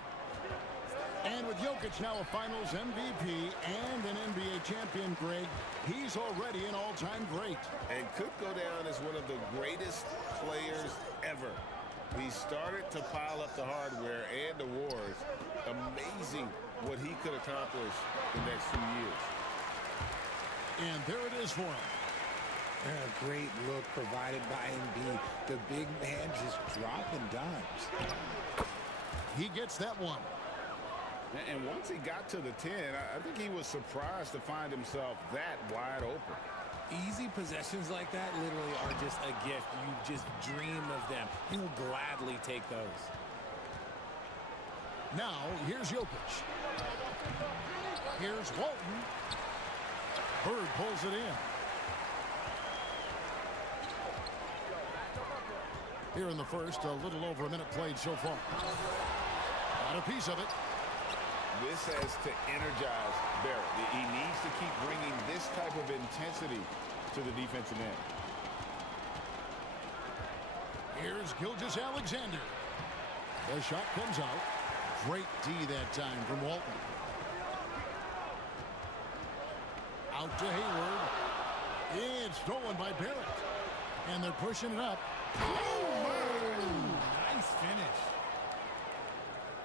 And with Jokic now a Finals MVP and an NBA champion, Greg, he's already an all-time great. And could go down as one of the greatest players ever. He started to pile up the hardware and awards. Amazing what he could accomplish the next few years. And there it is for him. A great look provided by Embiid. The big man just dropping dimes. He gets that one. And once he got to the 10, I think he was surprised to find himself that wide open. Easy possessions like that literally are just a gift. You just dream of them. He'll gladly take those. Now, here's Jokic. Here's Walton. Bird pulls it in. Here in the first, a little over a minute played so far. Got a piece of it. This has to energize Barrett. He needs to keep bringing this type of intensity to the defensive end. Here's Gilgeous-Alexander. The shot comes out. Great D that time from Walton. Out to Hayward. It's stolen by Barrett. And they're pushing it up. Nice finish.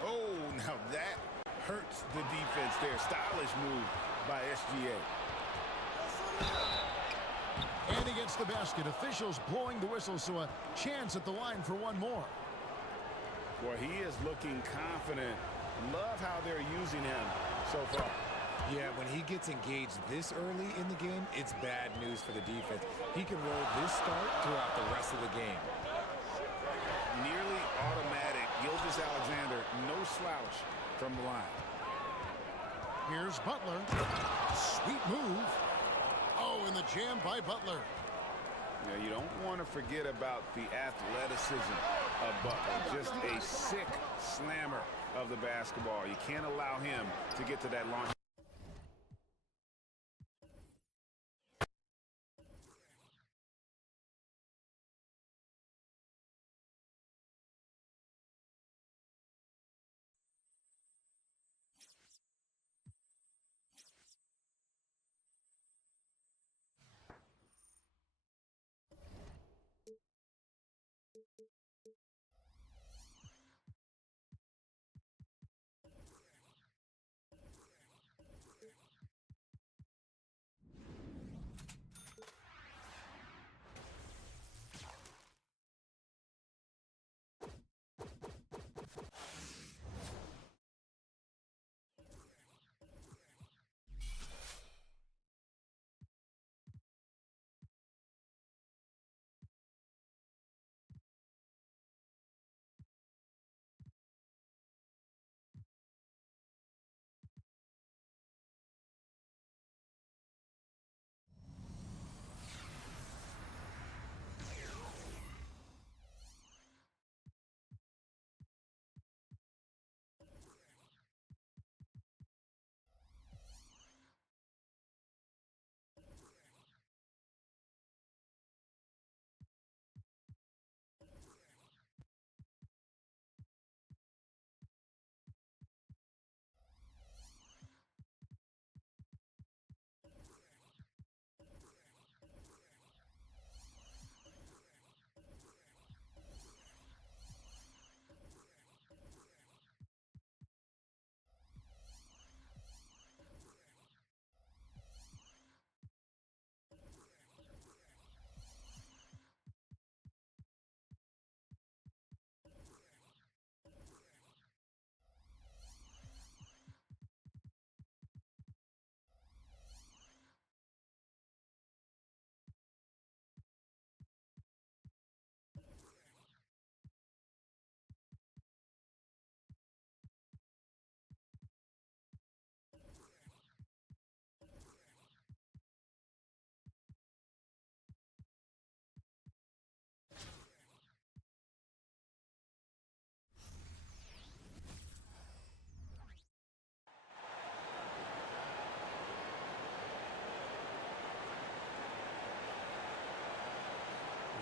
Oh, now that hurts the defense there. Stylish move by SGA. And he gets the basket. Officials blowing the whistle, so a chance at the line for one more. Well, he is looking confident. Love how they're using him so far. Yeah, when he gets engaged this early in the game, it's bad news for the defense. He can roll this start throughout the rest of the game. Nearly automatic. Gilgeous-Alexander, no slouch from the line. Here's Butler. Sweet move. Oh, and the jam by Butler. Now, you don't want to forget about the athleticism of Butler. Just a sick slammer of the basketball. You can't allow him to get to that launch.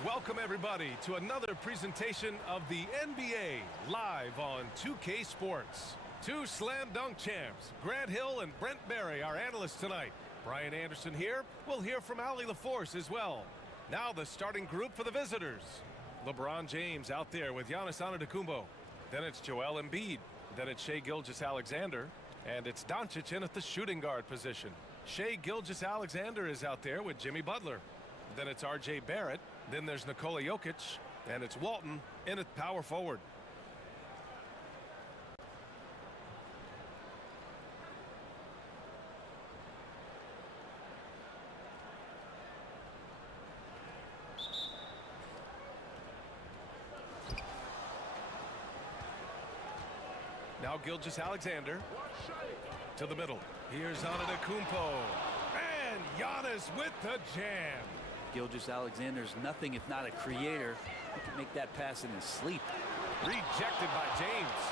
Welcome, everybody, to another presentation of the NBA live on 2K Sports. Two slam dunk champs, Grant Hill and Brent Barry, our analysts tonight. Brian Anderson here. We'll hear from Allie LaForce as well. Now the starting group for the visitors. LeBron James out there with Giannis Antetokounmpo. Then it's Joel Embiid. Then it's Shai Gilgeous-Alexander. And it's Doncic in at the shooting guard position. Shai Gilgeous-Alexander is out there with Jimmy Butler. Then it's R.J. Barrett. Then there's Nikola Jokic. And it's Walton in at power forward. Now Gilgeous-Alexander to the middle. Here's Antetokounmpo. And Giannis with the jam. Gilgeous-Alexander's nothing if not a creator. He can make that pass in his sleep. Rejected by James.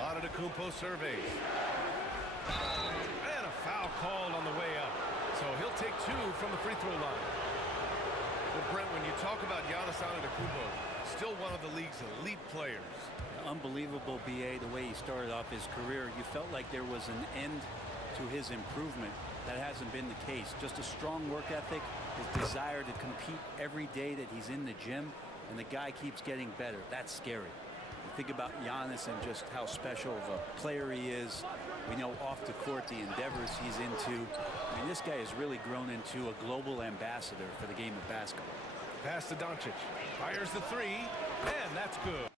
Antetokounmpo surveys. And a foul called on the way up. So he'll take 2 from the free throw line. Well, Brent, when you talk about Giannis Antetokounmpo, still one of the league's elite players. Unbelievable, BA, the way he started off his career. You felt like there was an end to his improvement. That hasn't been the case. Just a strong work ethic, his desire to compete every day that he's in the gym, and the guy keeps getting better. That's scary. You think about Giannis and just how special of a player he is. We know off the court the endeavors he's into. I mean, this guy has really grown into a global ambassador for the game of basketball. Pass to Doncic. Fires the 3, and that's good.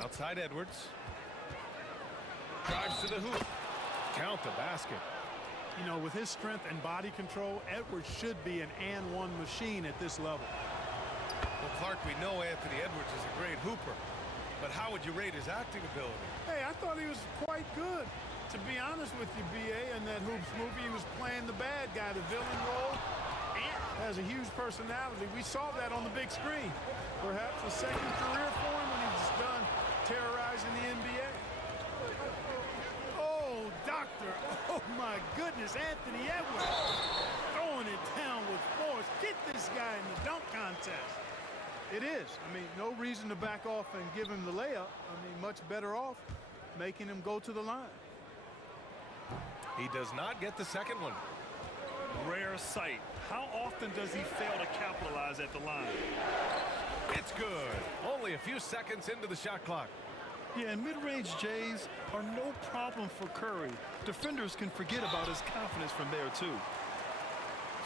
Outside Edwards. Drives to the hoop. Count the basket. You know, with his strength and body control, Edwards should be an and-one machine at this level. Well, Clark, we know Anthony Edwards is a great hooper. But how would you rate his acting ability? Hey, I thought he was quite good. To be honest with you, B.A., in that Hoops movie, he was playing the bad guy, the villain role. And has a huge personality. We saw that on the big screen. Perhaps a second career for him when he's done terrorizing the NBA. Oh, doctor. Oh, my goodness. Anthony Edwards throwing it down with force. Get this guy in the dunk contest. It is. I mean, no reason to back off and give him the layup. I mean, much better off making him go to the line. He does not get the second one. Rare sight. How often does he fail to capitalize at the line? It's good. Only a few seconds into the shot clock. Yeah, and mid-range Jays are no problem for Curry. Defenders can forget about his confidence from there, too.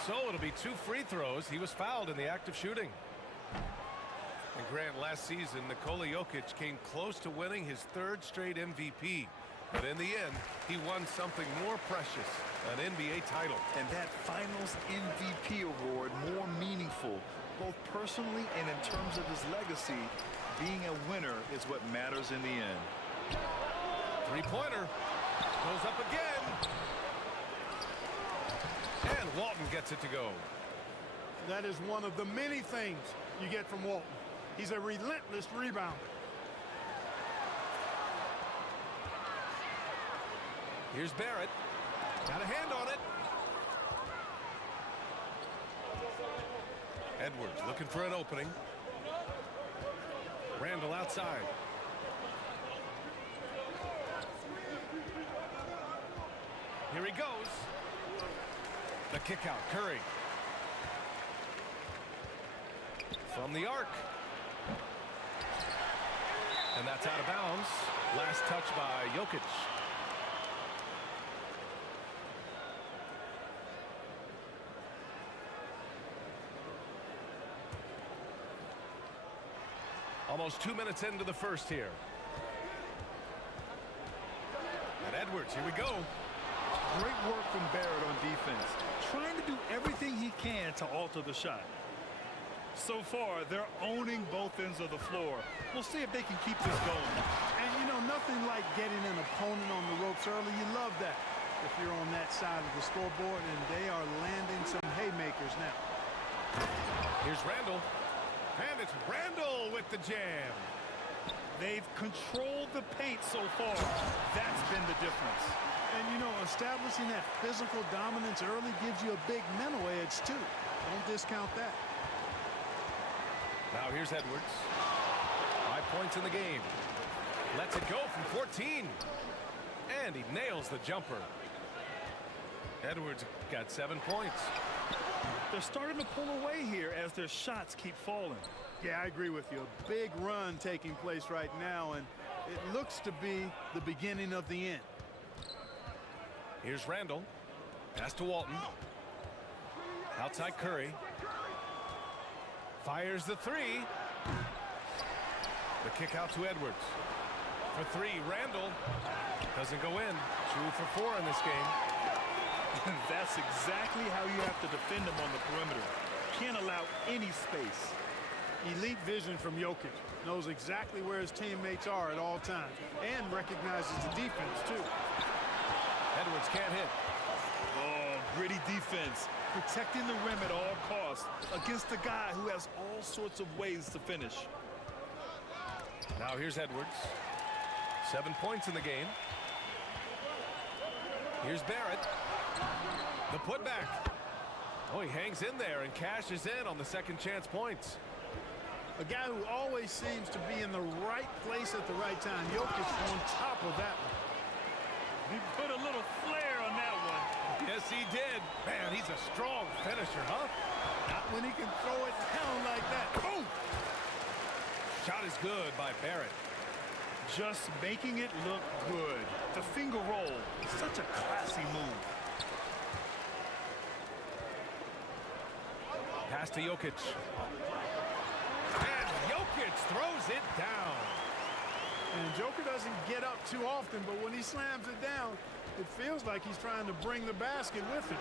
So it'll be 2 free throws. He was fouled in the act of shooting. And Grant, last season, Nikola Jokic came close to winning his 3rd straight MVP. But in the end, he won something more precious, an NBA title. And that Finals MVP award more meaningful, both personally and in terms of his legacy. Being a winner is what matters in the end. Three-pointer goes up again. And Walton gets it to go. That is one of the many things you get from Walton. He's a relentless rebounder. Here's Barrett. Got a hand on it. Edwards looking for an opening. Randall outside. Here he goes. The kick out, Curry. From the arc. And that's out of bounds. Last touch by Jokic. Almost 2 minutes into the first here. And Edwards, here we go. Great work from Barrett on defense, trying to do everything he can to alter the shot. So far, they're owning both ends of the floor. We'll see if they can keep this going. And, you know, nothing like getting an opponent on the ropes early. You love that if you're on that side of the scoreboard, and they are landing some haymakers now. Here's Randall. And it's Randall with the jam. They've controlled the paint so far. That's been the difference. And, you know, establishing that physical dominance early gives you a big mental edge, too. Don't discount that. Now here's Edwards. 5 points in the game. Lets it go from 14. And he nails the jumper. Edwards got 7 points. They're starting to pull away here as their shots keep falling. Yeah, I agree with you. A big run taking place right now, and it looks to be the beginning of the end. Here's Randall. Pass to Walton. Outside Curry. Fires the three. The kick out to Edwards. For three, Randall. Doesn't go in. 2 for 4 in this game. That's exactly how you have to defend them on the perimeter. Can't allow any space. Elite vision from Jokic. Knows exactly where his teammates are at all times. And recognizes the defense, too. Edwards can't hit. Oh, gritty defense. Protecting the rim at all costs against a guy who has all sorts of ways to finish. Now here's Edwards. 7 points in the game. Here's Barrett. The putback. Oh, he hangs in there and cashes in on the second chance points. A guy who always seems to be in the right place at the right time. Jokic on top of that one. He put a little flair on that one. Yes, he did. Man, he's a strong finisher, huh? Not when he can throw it down like that. Boom! Shot is good by Barrett. Just making it look good. The finger roll. Such a classy move. Pass to Jokic. And Jokic throws it down. And Joker doesn't get up too often, but when he slams it down, it feels like he's trying to bring the basket with him.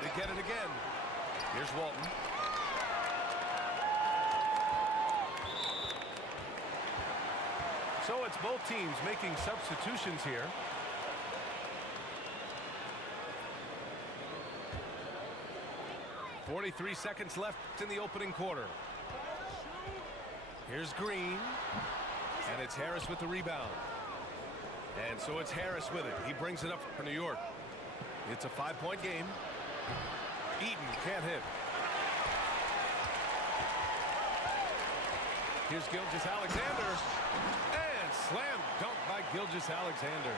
They get it again. Here's Walton. So it's both teams making substitutions here. .43 seconds left in the opening quarter. Here's Green. And it's Harris with the rebound. And so it's Harris with it. He brings it up for New York. It's a 5-point game. Eaton can't hit. Here's Gilgeous-Alexander. And slam dunk by Gilgeous-Alexander.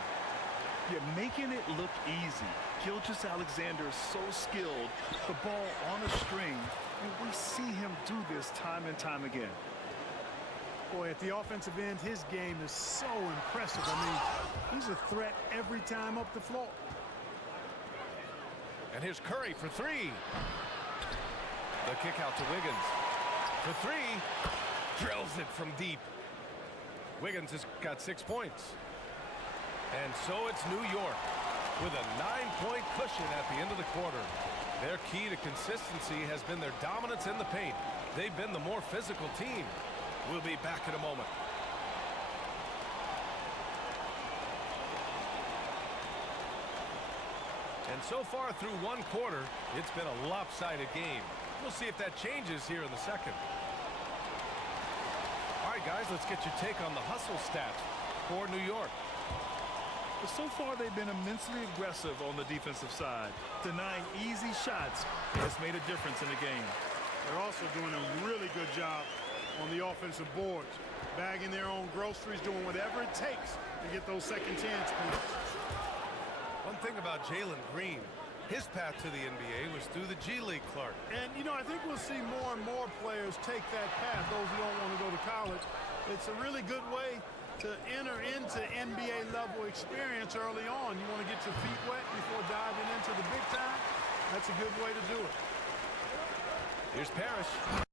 You're making it look easy. Gilgeous-Alexander is so skilled. The ball on a string. And we see him do this time and time again. Boy, at the offensive end, his game is so impressive. I mean, he's a threat every time up the floor. And here's Curry for three. The kick out to Wiggins. For three. Drills it from deep. Wiggins has got 6 points. And so it's New York with a 9-point cushion at the end of the quarter. Their key to consistency has been their dominance in the paint. They've been the more physical team. We'll be back in a moment. And so far through one quarter, it's been a lopsided game. We'll see if that changes here in the second. All right, guys, let's get your take on the hustle stats for New York. But so far, they've been immensely aggressive on the defensive side. Denying easy shots has made a difference in the game. They're also doing a really good job on the offensive boards, bagging their own groceries, doing whatever it takes to get those second chance points. thing about Jalen Green. His path to the NBA was through the G League, Clark. And, you know, I think we'll see more and more players take that path, those who don't want to go to college. It's a really good way to enter into NBA-level experience early on. You want to get your feet wet before diving into the big time? That's a good way to do it. Here's Parrish.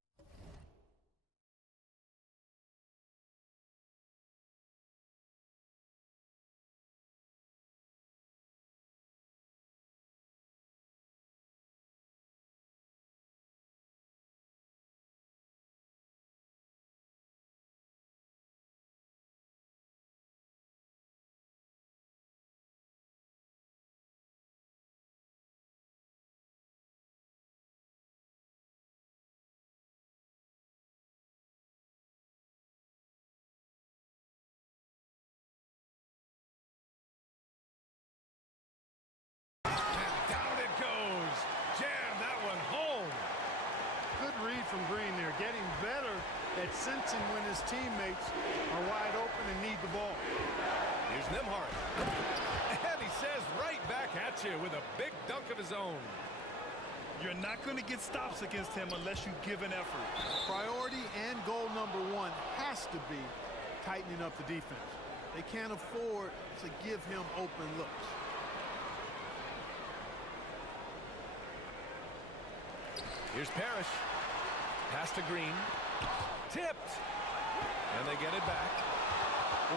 From Green there, getting better at sensing when his teammates are wide open and need the ball. Here's Nembhard. And he says right back at you with a big dunk of his own. You're not going to get stops against him unless you give an effort. Priority and goal number one has to be tightening up the defense. They can't afford to give him open looks. Here's Parrish. Pass to Green. Tipped. And they get it back.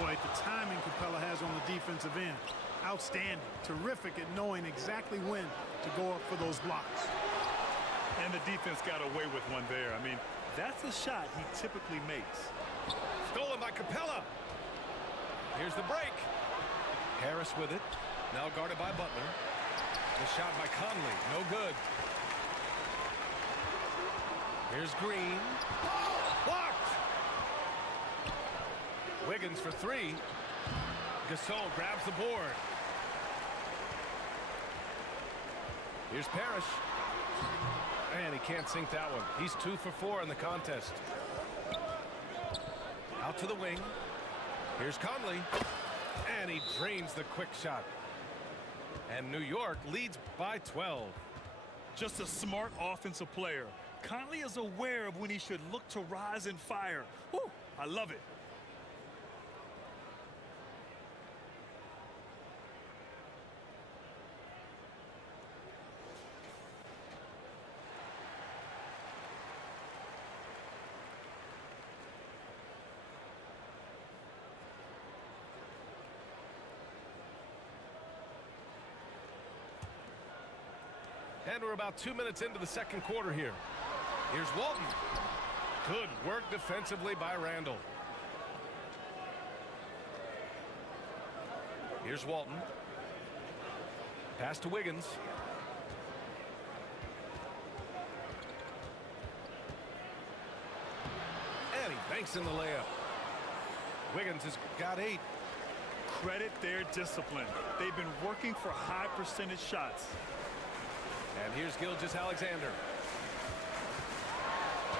Boy, the timing Capella has on the defensive end. Outstanding. Terrific at knowing exactly when to go up for those blocks. And the defense got away with one there. I mean, that's a shot he typically makes. Stolen by Capella. Here's the break. Harris with it. Now guarded by Butler. The shot by Conley. No good. Here's Green. Blocked. Wiggins for three. Gasol grabs the board. Here's Parrish. And he can't sink that one. He's 2 for 4 in the contest. Out to the wing. Here's Conley. And he drains the quick shot. And New York leads by 12. Just a smart offensive player. Conley is aware of when he should look to rise and fire. Whew, I love it. And we're about 2 minutes into the second quarter here. Here's Walton. Good work defensively by Randall. Here's Walton. Pass to Wiggins. And he banks in the layup. Wiggins has got 8. Credit their discipline. They've been working for high percentage shots. And here's Gilgeous-Alexander.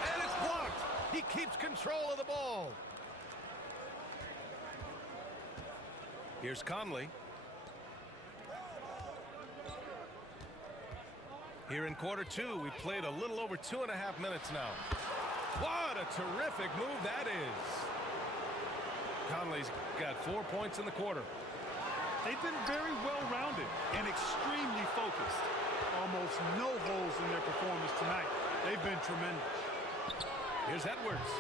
And it's blocked. He keeps control of the ball. Here's Conley. Here in quarter 2, we've played a little over 2.5 minutes now. What a terrific move that is. Conley's got 4 points in the quarter. They've been very well-rounded and extremely focused. Almost no holes in their performance tonight. They've been tremendous. Here's Edwards.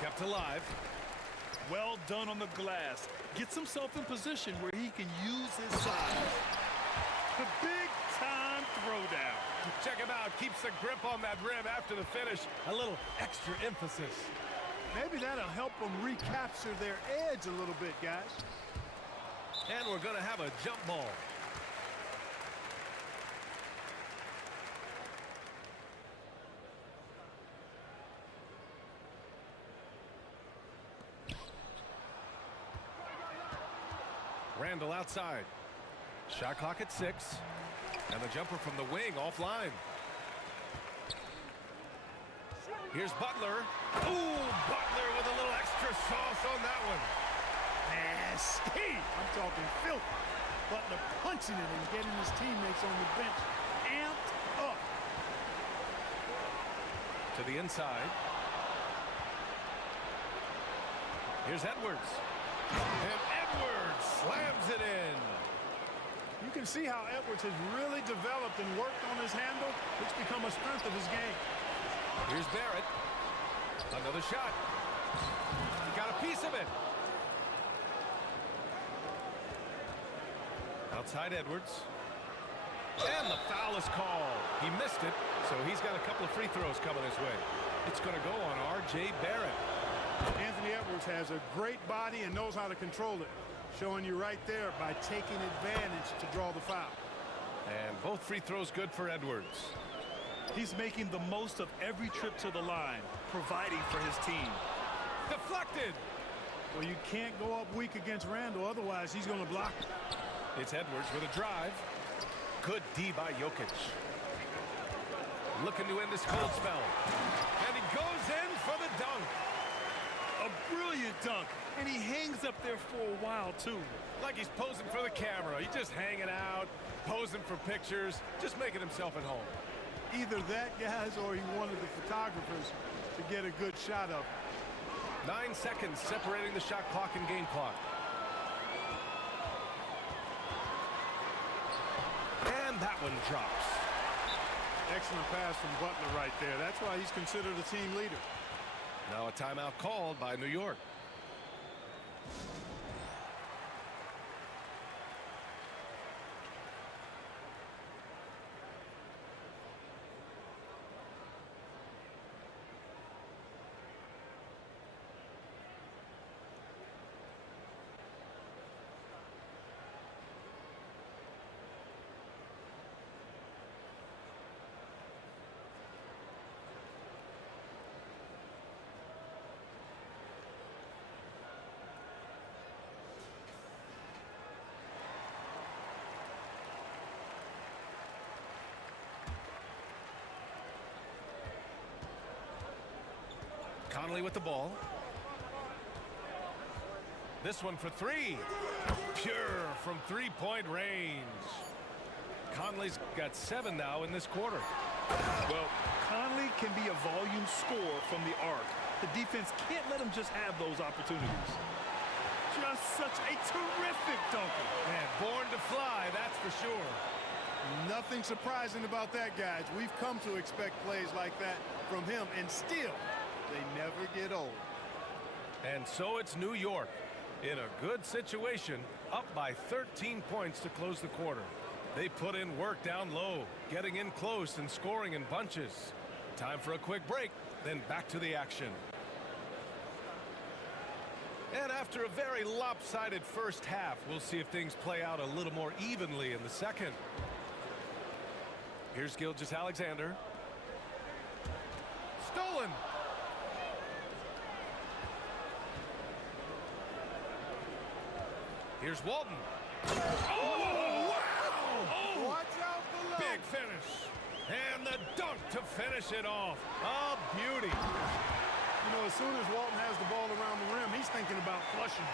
Kept alive. Well done on the glass. Gets himself in position where he can use his size. The big-time throwdown. Check him out. Keeps the grip on that rim after the finish. A little extra emphasis. Maybe that'll help them recapture their edge a little bit, guys. And we're going to have a jump ball. Randall outside. Shot clock at 6. And the jumper from the wing offline. Here's Butler. Ooh, Butler with a little extra sauce on that one. Nasty. I'm talking filthy. Butler punching it and getting his teammates on the bench amped up. To the inside. Here's Edwards. And Edwards slams it in. You can see how Edwards has really developed and worked on his handle. It's become a strength of his game. Here's Barrett. Another shot. He got a piece of it. Outside Edwards. And the foul is called. He missed it, so he's got a couple of free throws coming his way. It's going to go on R.J. Barrett. Anthony Edwards has a great body and knows how to control it. Showing you right there by taking advantage to draw the foul. And both free throws good for Edwards. He's making the most of every trip to the line, providing for his team. Deflected. Well, you can't go up weak against Randall, otherwise he's going to block it. It's Edwards with a drive. Good D by Jokic. Looking to end this cold spell. And he goes in for the dunk. A brilliant dunk, and he hangs up there for a while, too. Like he's posing for the camera. He's just hanging out, posing for pictures, just making himself at home. Either that, guys, or he wanted the photographers to get a good shot of him. 9 seconds separating the shot clock and game clock. And that one drops. Excellent pass from Butler right there. That's why he's considered a team leader. Now a timeout called by New York. Conley with the ball. This one for three. Pure from three-point range. Conley's got 7 now in this quarter. Well, Conley can be a volume scorer from the arc. The defense can't let him just have those opportunities. Just such a terrific dunker. Man, born to fly, that's for sure. Nothing surprising about that, guys. We've come to expect plays like that from him, and still, they never get old. And so it's New York in a good situation, up by 13 points to close the quarter. They put in work down low, getting in close and scoring in bunches. Time for a quick break, then back to the action. And after a very lopsided first half, we'll see if things play out a little more evenly in the second. Here's Gilgeous-Alexander. Stolen. Here's Walton. Oh, wow! Oh, watch out below. Big finish. And the dunk to finish it off. A beauty. You know, as soon as Walton has the ball around the rim, he's thinking about flushing.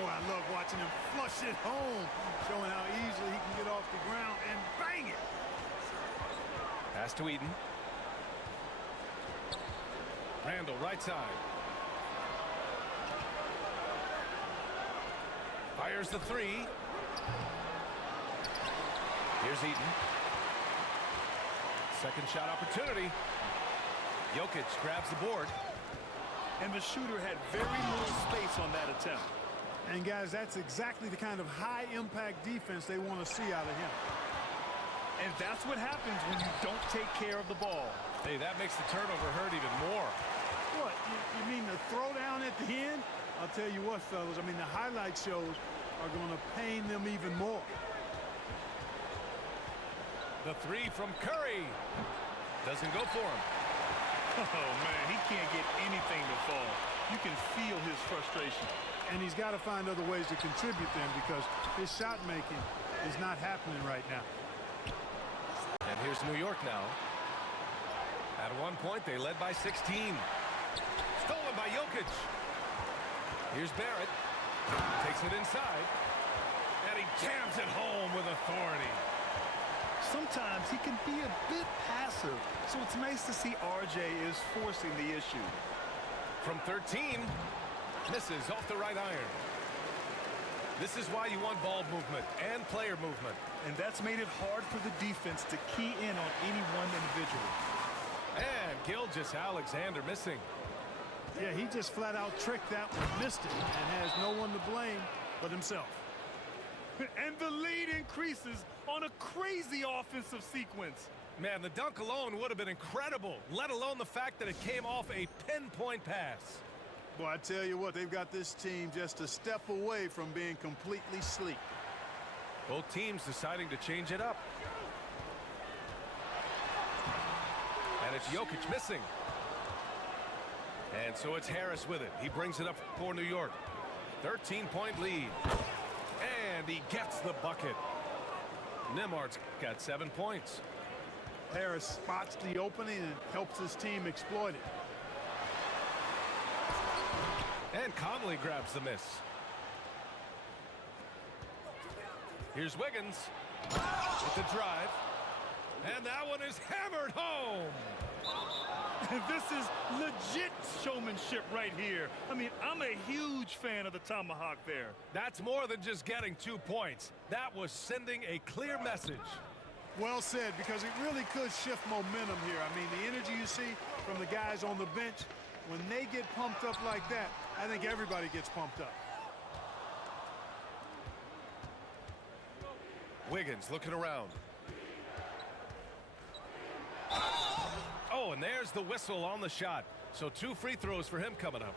Oh, I love watching him flush it home, showing how easily he can get off the ground and bang it. Pass to Eaton. Randall, right side. Fires the three. Here's Eaton. Second shot opportunity. Jokic grabs the board. And the shooter had very little space on that attempt. And, guys, that's exactly the kind of high-impact defense they want to see out of him. And that's what happens when you don't take care of the ball. Hey, that makes the turnover hurt even more. What, you mean the throwdown at the end? I'll tell you what, fellas, I mean, the highlight shows are going to pain them even more. The three from Curry. Doesn't go for him. Oh, man, he can't get anything to fall. You can feel his frustration. And he's got to find other ways to contribute then, because his shot making is not happening right now. And here's New York now. At one point, they led by 16. Stolen by Jokic. Here's Barrett. Takes it inside. And he jams it home with authority. Sometimes he can be a bit passive, so it's nice to see RJ is forcing the issue. From 13, misses off the right iron. This is why you want ball movement and player movement. And that's made it hard for the defense to key in on any one individual. And Gilgeous-Alexander missing. Yeah, he just flat out tricked that one, missed it, and has no one to blame but himself. And the lead increases on a crazy offensive sequence. Man, the dunk alone would have been incredible, let alone the fact that it came off a pinpoint pass. Boy, I tell you what, they've got this team just a step away from being completely sleek. Both teams deciding to change it up. And it's Jokic missing. And so it's Harris with it. He brings it up for New York. 13-point lead. And he gets the bucket. Nembhard's got 7 points. Harris spots the opening and helps his team exploit it. And Conley grabs the miss. Here's Wiggins with the drive. And that one is hammered home. This is legit showmanship right here. I mean, I'm a huge fan of the tomahawk there. That's more than just getting 2 points. That was sending a clear message. Well said, because it really could shift momentum here. I mean, the energy you see from the guys on the bench, when they get pumped up like that, I think everybody gets pumped up. Wiggins looking around. Oh, and there's the whistle on the shot. So 2 free throws for him coming up.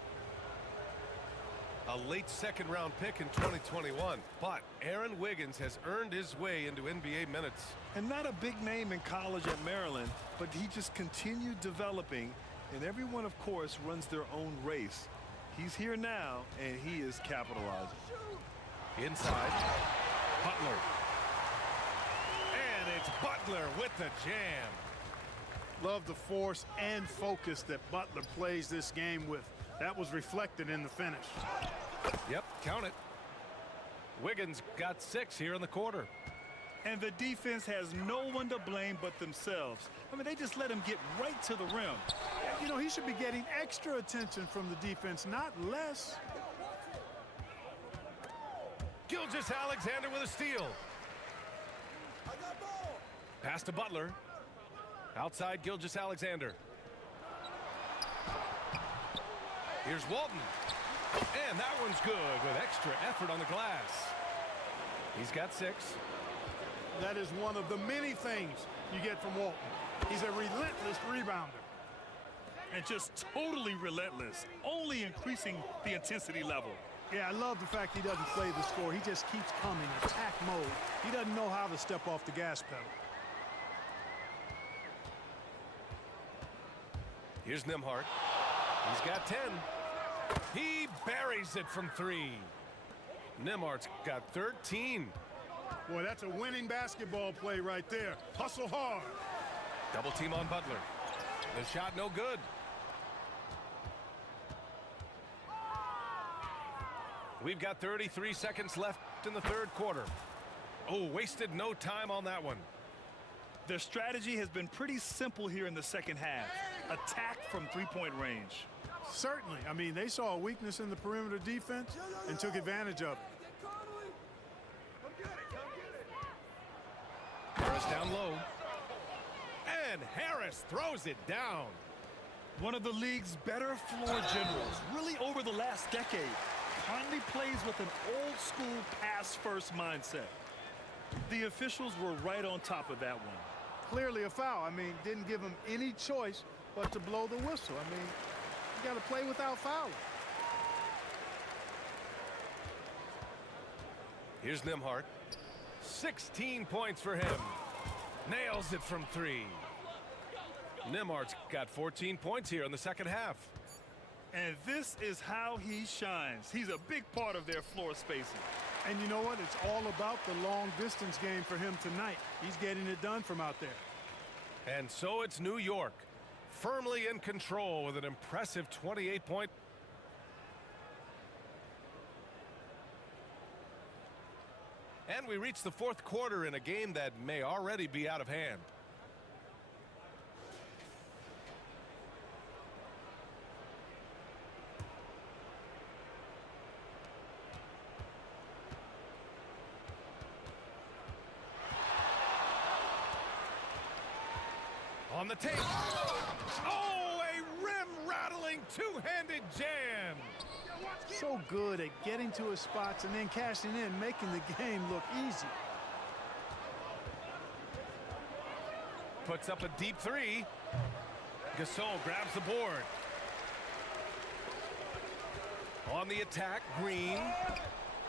A late second-round pick in 2021. But Aaron Wiggins has earned his way into NBA minutes. And not a big name in college at Maryland, but he just continued developing, and everyone, of course, runs their own race. He's here now, and he is capitalizing. Inside, Butler. And it's Butler with the jam. Love the force and focus that Butler plays this game with. That was reflected in the finish. Yep, count it. Wiggins got 6 here in the quarter. And the defense has no one to blame but themselves. I mean, they just let him get right to the rim. You know, he should be getting extra attention from the defense, not less. Gilgeous-Alexander with a steal. Pass to Butler. Outside Gilgeous-Alexander. Here's Walton. And that one's good with extra effort on the glass. He's got 6. That is one of the many things you get from Walton. He's a relentless rebounder. And just totally relentless, only increasing the intensity level. Yeah, I love the fact he doesn't play the score. He just keeps coming, attack mode. He doesn't know how to step off the gas pedal. Here's Nembhard. He's got 10. He buries it from 3. Nembhard's got 13. Boy, that's a winning basketball play right there. Hustle hard. Double team on Butler. The shot no good. We've got 33 seconds left in the third quarter. Oh, wasted no time on that one. Their strategy has been pretty simple here in the second half. Attack from three-point range. Certainly. I mean, they saw a weakness in the perimeter defense and took advantage of it. Harris down low. And Harris throws it down. One of the league's better floor generals, really over the last decade. Conley plays with an old-school pass-first mindset. The officials were right on top of that one. Clearly a foul. I mean, didn't give him any choice but to blow the whistle. I mean, you got to play without fouling. Here's Nembhard. 16 points for him. Nails it from 3. Nembhard's got 14 points here in the second half. And this is how he shines. He's a big part of their floor spacing. And you know what? It's all about the long-distance game for him tonight. He's getting it done from out there. And so it's New York, firmly in control with an impressive 28-point. And we reach the fourth quarter in a game that may already be out of hand. On the tape. Oh, a rim-rattling two-handed jam. So good at getting to his spots and then cashing in, making the game look easy. Puts up a deep three. Gasol grabs the board. On the attack, Green.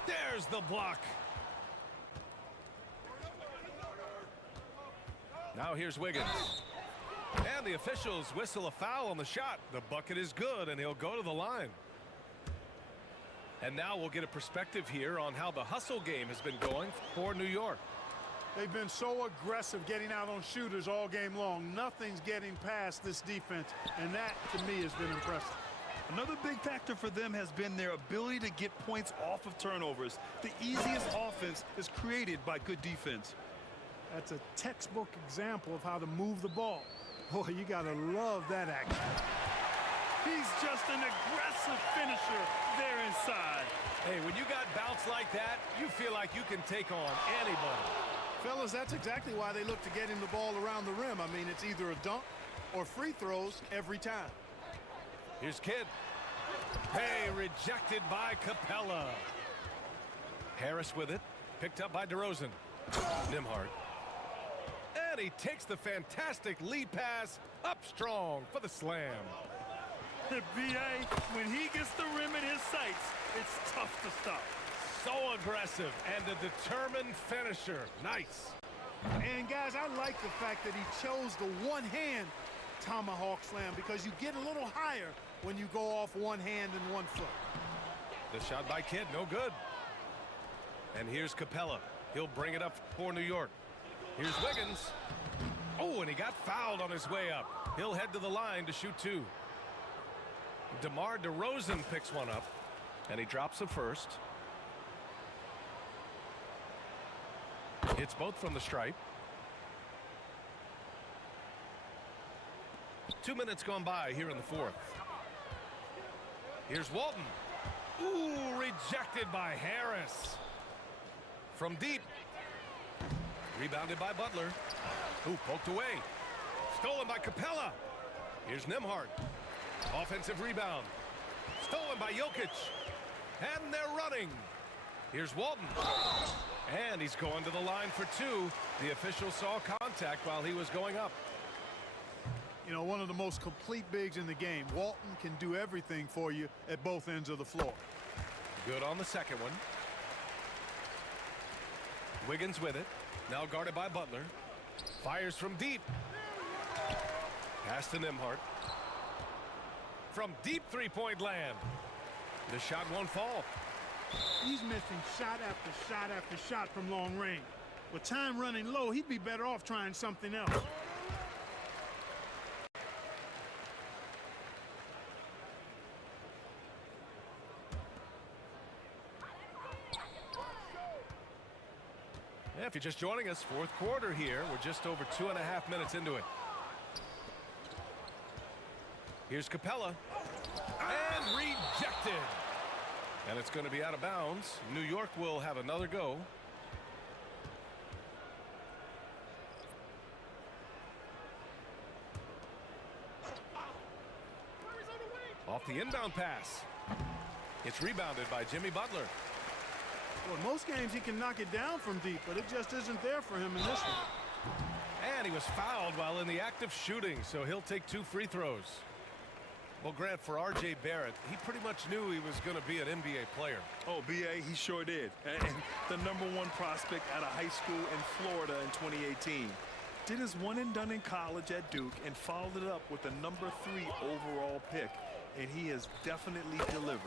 There's the block. Now here's Wiggins. And the officials whistle a foul on the shot. The bucket is good, and he'll go to the line. And now we'll get a perspective here on how the hustle game has been going for New York. They've been so aggressive getting out on shooters all game long. Nothing's getting past this defense, and that, to me, has been impressive. Another big factor for them has been their ability to get points off of turnovers. The easiest offense is created by good defense. That's a textbook example of how to move the ball. Boy, you got to love that action. He's just an aggressive finisher there inside. Hey, when you got bounce like that, you feel like you can take on anybody. Fellas, that's exactly why they look to get him the ball around the rim. I mean, it's either a dunk or free throws every time. Here's Kidd. Hey, rejected by Capella. Harris with it. Picked up by DeRozan. Nembhard. And he takes the fantastic lead pass up strong for the slam. The BA, when he gets the rim in his sights, it's tough to stop. So aggressive and a determined finisher. Nice. And, guys, I like the fact that he chose the one-hand tomahawk slam because you get a little higher when you go off one hand and 1 foot. The shot by Kidd, no good. And here's Capella. He'll bring it up for New York. Here's Wiggins. Oh, and he got fouled on his way up. He'll head to the line to shoot two. DeMar DeRozan picks one up, and he drops the first. Hits both from the stripe. 2 minutes gone by here in the fourth. Here's Walton. Ooh, rejected by Harris. From deep. Rebounded by Butler. Ooh, poked away. Stolen by Capella. Here's Nembhard. Offensive rebound. Stolen by Jokic. And they're running. Here's Walton. And he's going to the line for two. The official saw contact while he was going up. You know, one of the most complete bigs in the game. Walton can do everything for you at both ends of the floor. Good on the second one. Wiggins with it. Now guarded by Butler. Fires from deep. Pass to Nembhard. From deep three-point land. The shot won't fall. He's missing shot after shot after shot from long range. With time running low, he'd be better off trying something else. Yeah, if you're just joining us, fourth quarter here. We're just over 2.5 minutes into it. Here's Capella. And rejected. And it's going to be out of bounds. New York will have another go. Off the inbound pass. It's rebounded by Jimmy Butler. Well, most games he can knock it down from deep, but it just isn't there for him in this one. And he was fouled while in the act of shooting, so he'll take 2 free throws. Well, Grant, for R.J. Barrett, he pretty much knew he was going to be an NBA player. Oh, B.A., he sure did. And the #1 prospect out of high school in Florida in 2018. Did his one and done in college at Duke and followed it up with the #3 overall pick. And he has definitely delivered.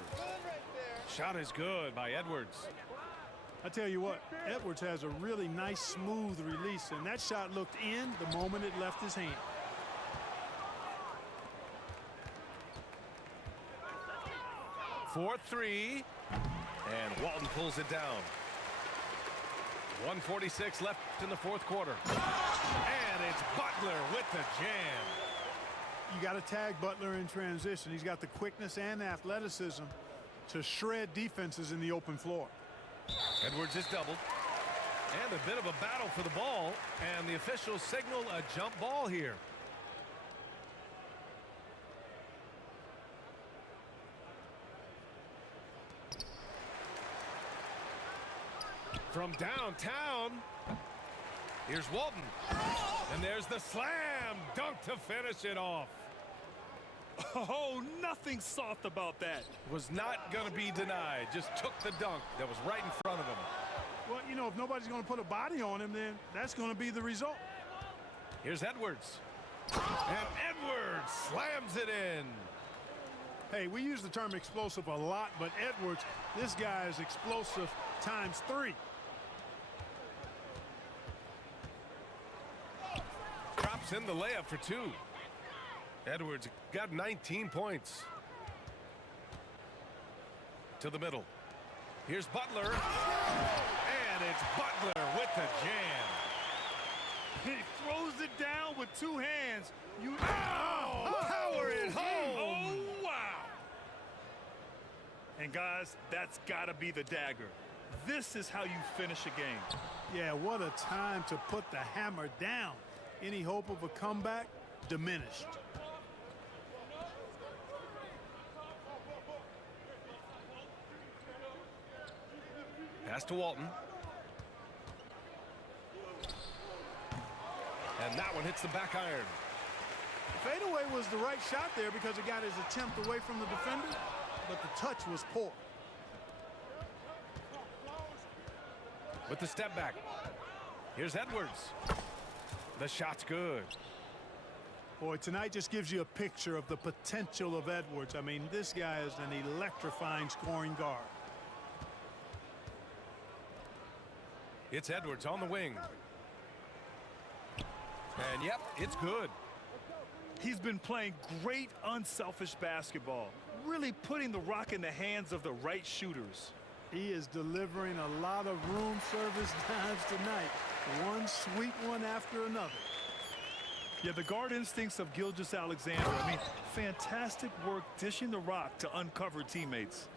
Shot is good by Edwards. I tell you what, Edwards has a really nice, smooth release, and that shot looked in the moment it left his hand. For 3, and Walton pulls it down. 1:46 left in the fourth quarter. And it's Butler with the jam. You got to tag Butler in transition. He's got the quickness and athleticism to shred defenses in the open floor. Edwards is doubled. And a bit of a battle for the ball. And the officials signal a jump ball here. From downtown, here's Walton. And there's the slam dunk to finish it off. Oh, nothing soft about that. Was not going to be denied. Just took the dunk that was right in front of him. Well, you know, if nobody's going to put a body on him, then that's going to be the result. Here's Edwards. And Edwards slams it in. Hey, we use the term explosive a lot, but Edwards, this guy is explosive times 3. Drops in the layup for 2. Edwards got 19 points. To the middle. Here's Butler. And it's Butler with the jam. He throws it down with 2 hands. Power it home. Oh, wow. And guys, that's got to be the dagger. This is how you finish a game. Yeah, what a time to put the hammer down. Any hope of a comeback diminished. Pass to Walton. And that one hits the back iron. Fadeaway was the right shot there because it got his attempt away from the defender, but the touch was poor. With the step back. Here's Edwards. The shot's good. Boy, tonight just gives you a picture of the potential of Edwards. I mean, this guy is an electrifying scoring guard. It's Edwards on the wing. And yep, it's good. He's been playing great unselfish basketball, really putting the rock in the hands of the right shooters. He is delivering a lot of room service dimes tonight. One sweet one after another. Yeah, the guard instincts of Gilgeous-Alexander. I mean, fantastic work dishing the rock to uncover teammates.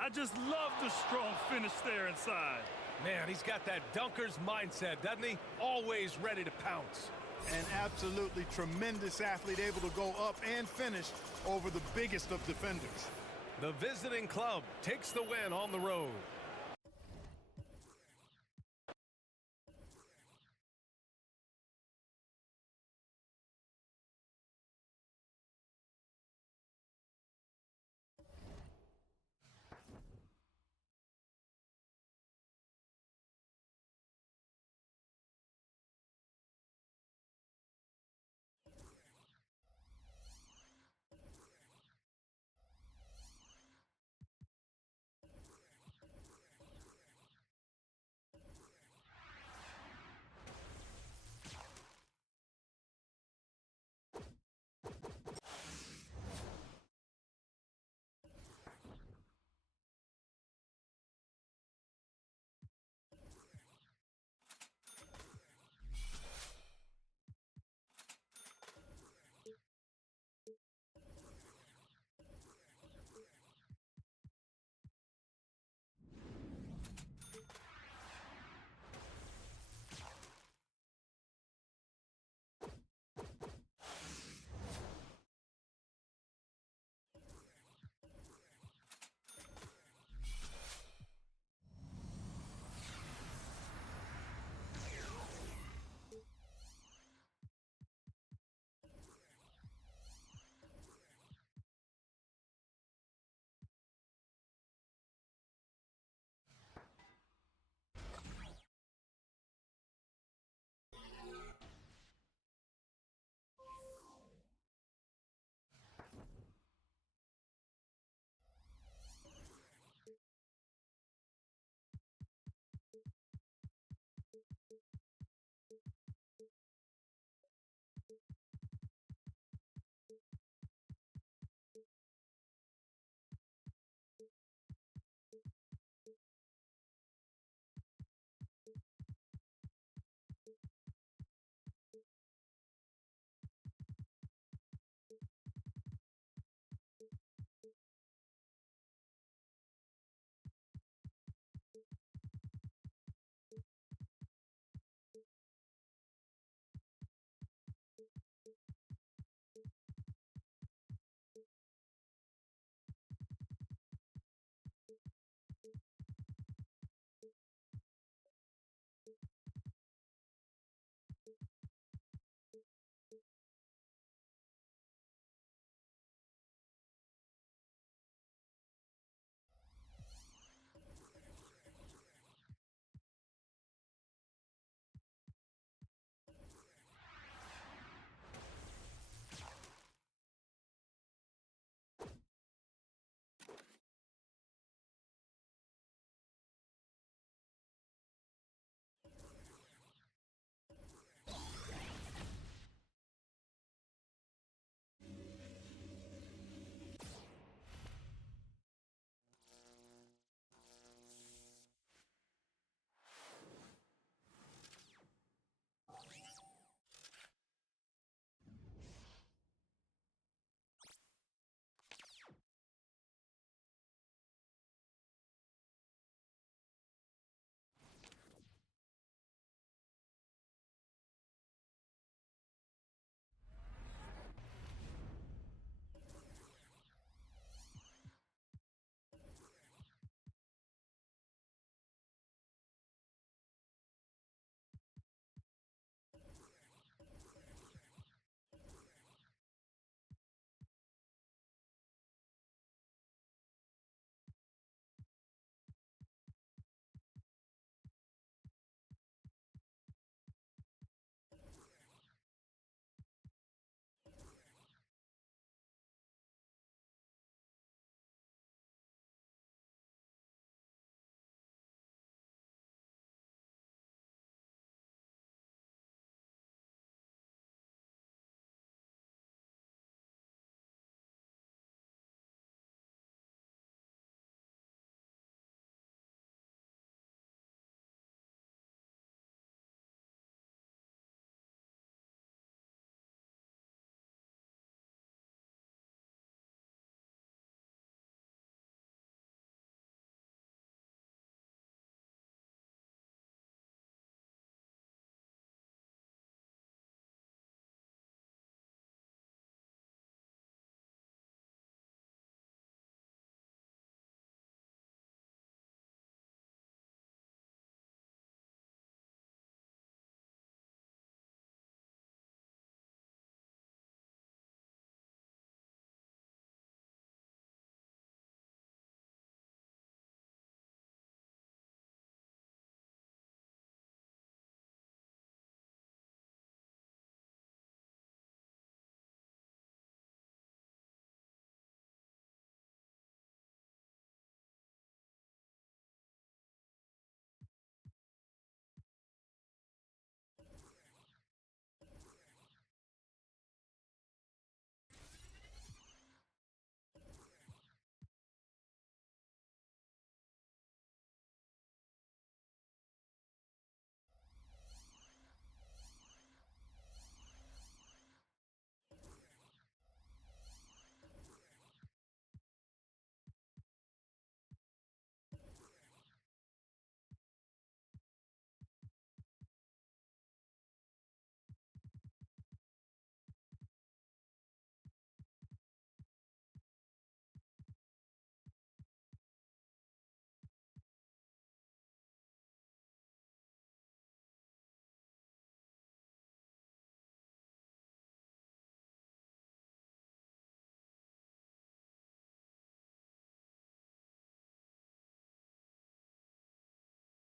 I just love the strong finish there inside. Man, he's got that dunker's mindset, doesn't he? Always ready to pounce. An absolutely tremendous athlete, able to go up and finish over the biggest of defenders. The visiting club takes the win on the road.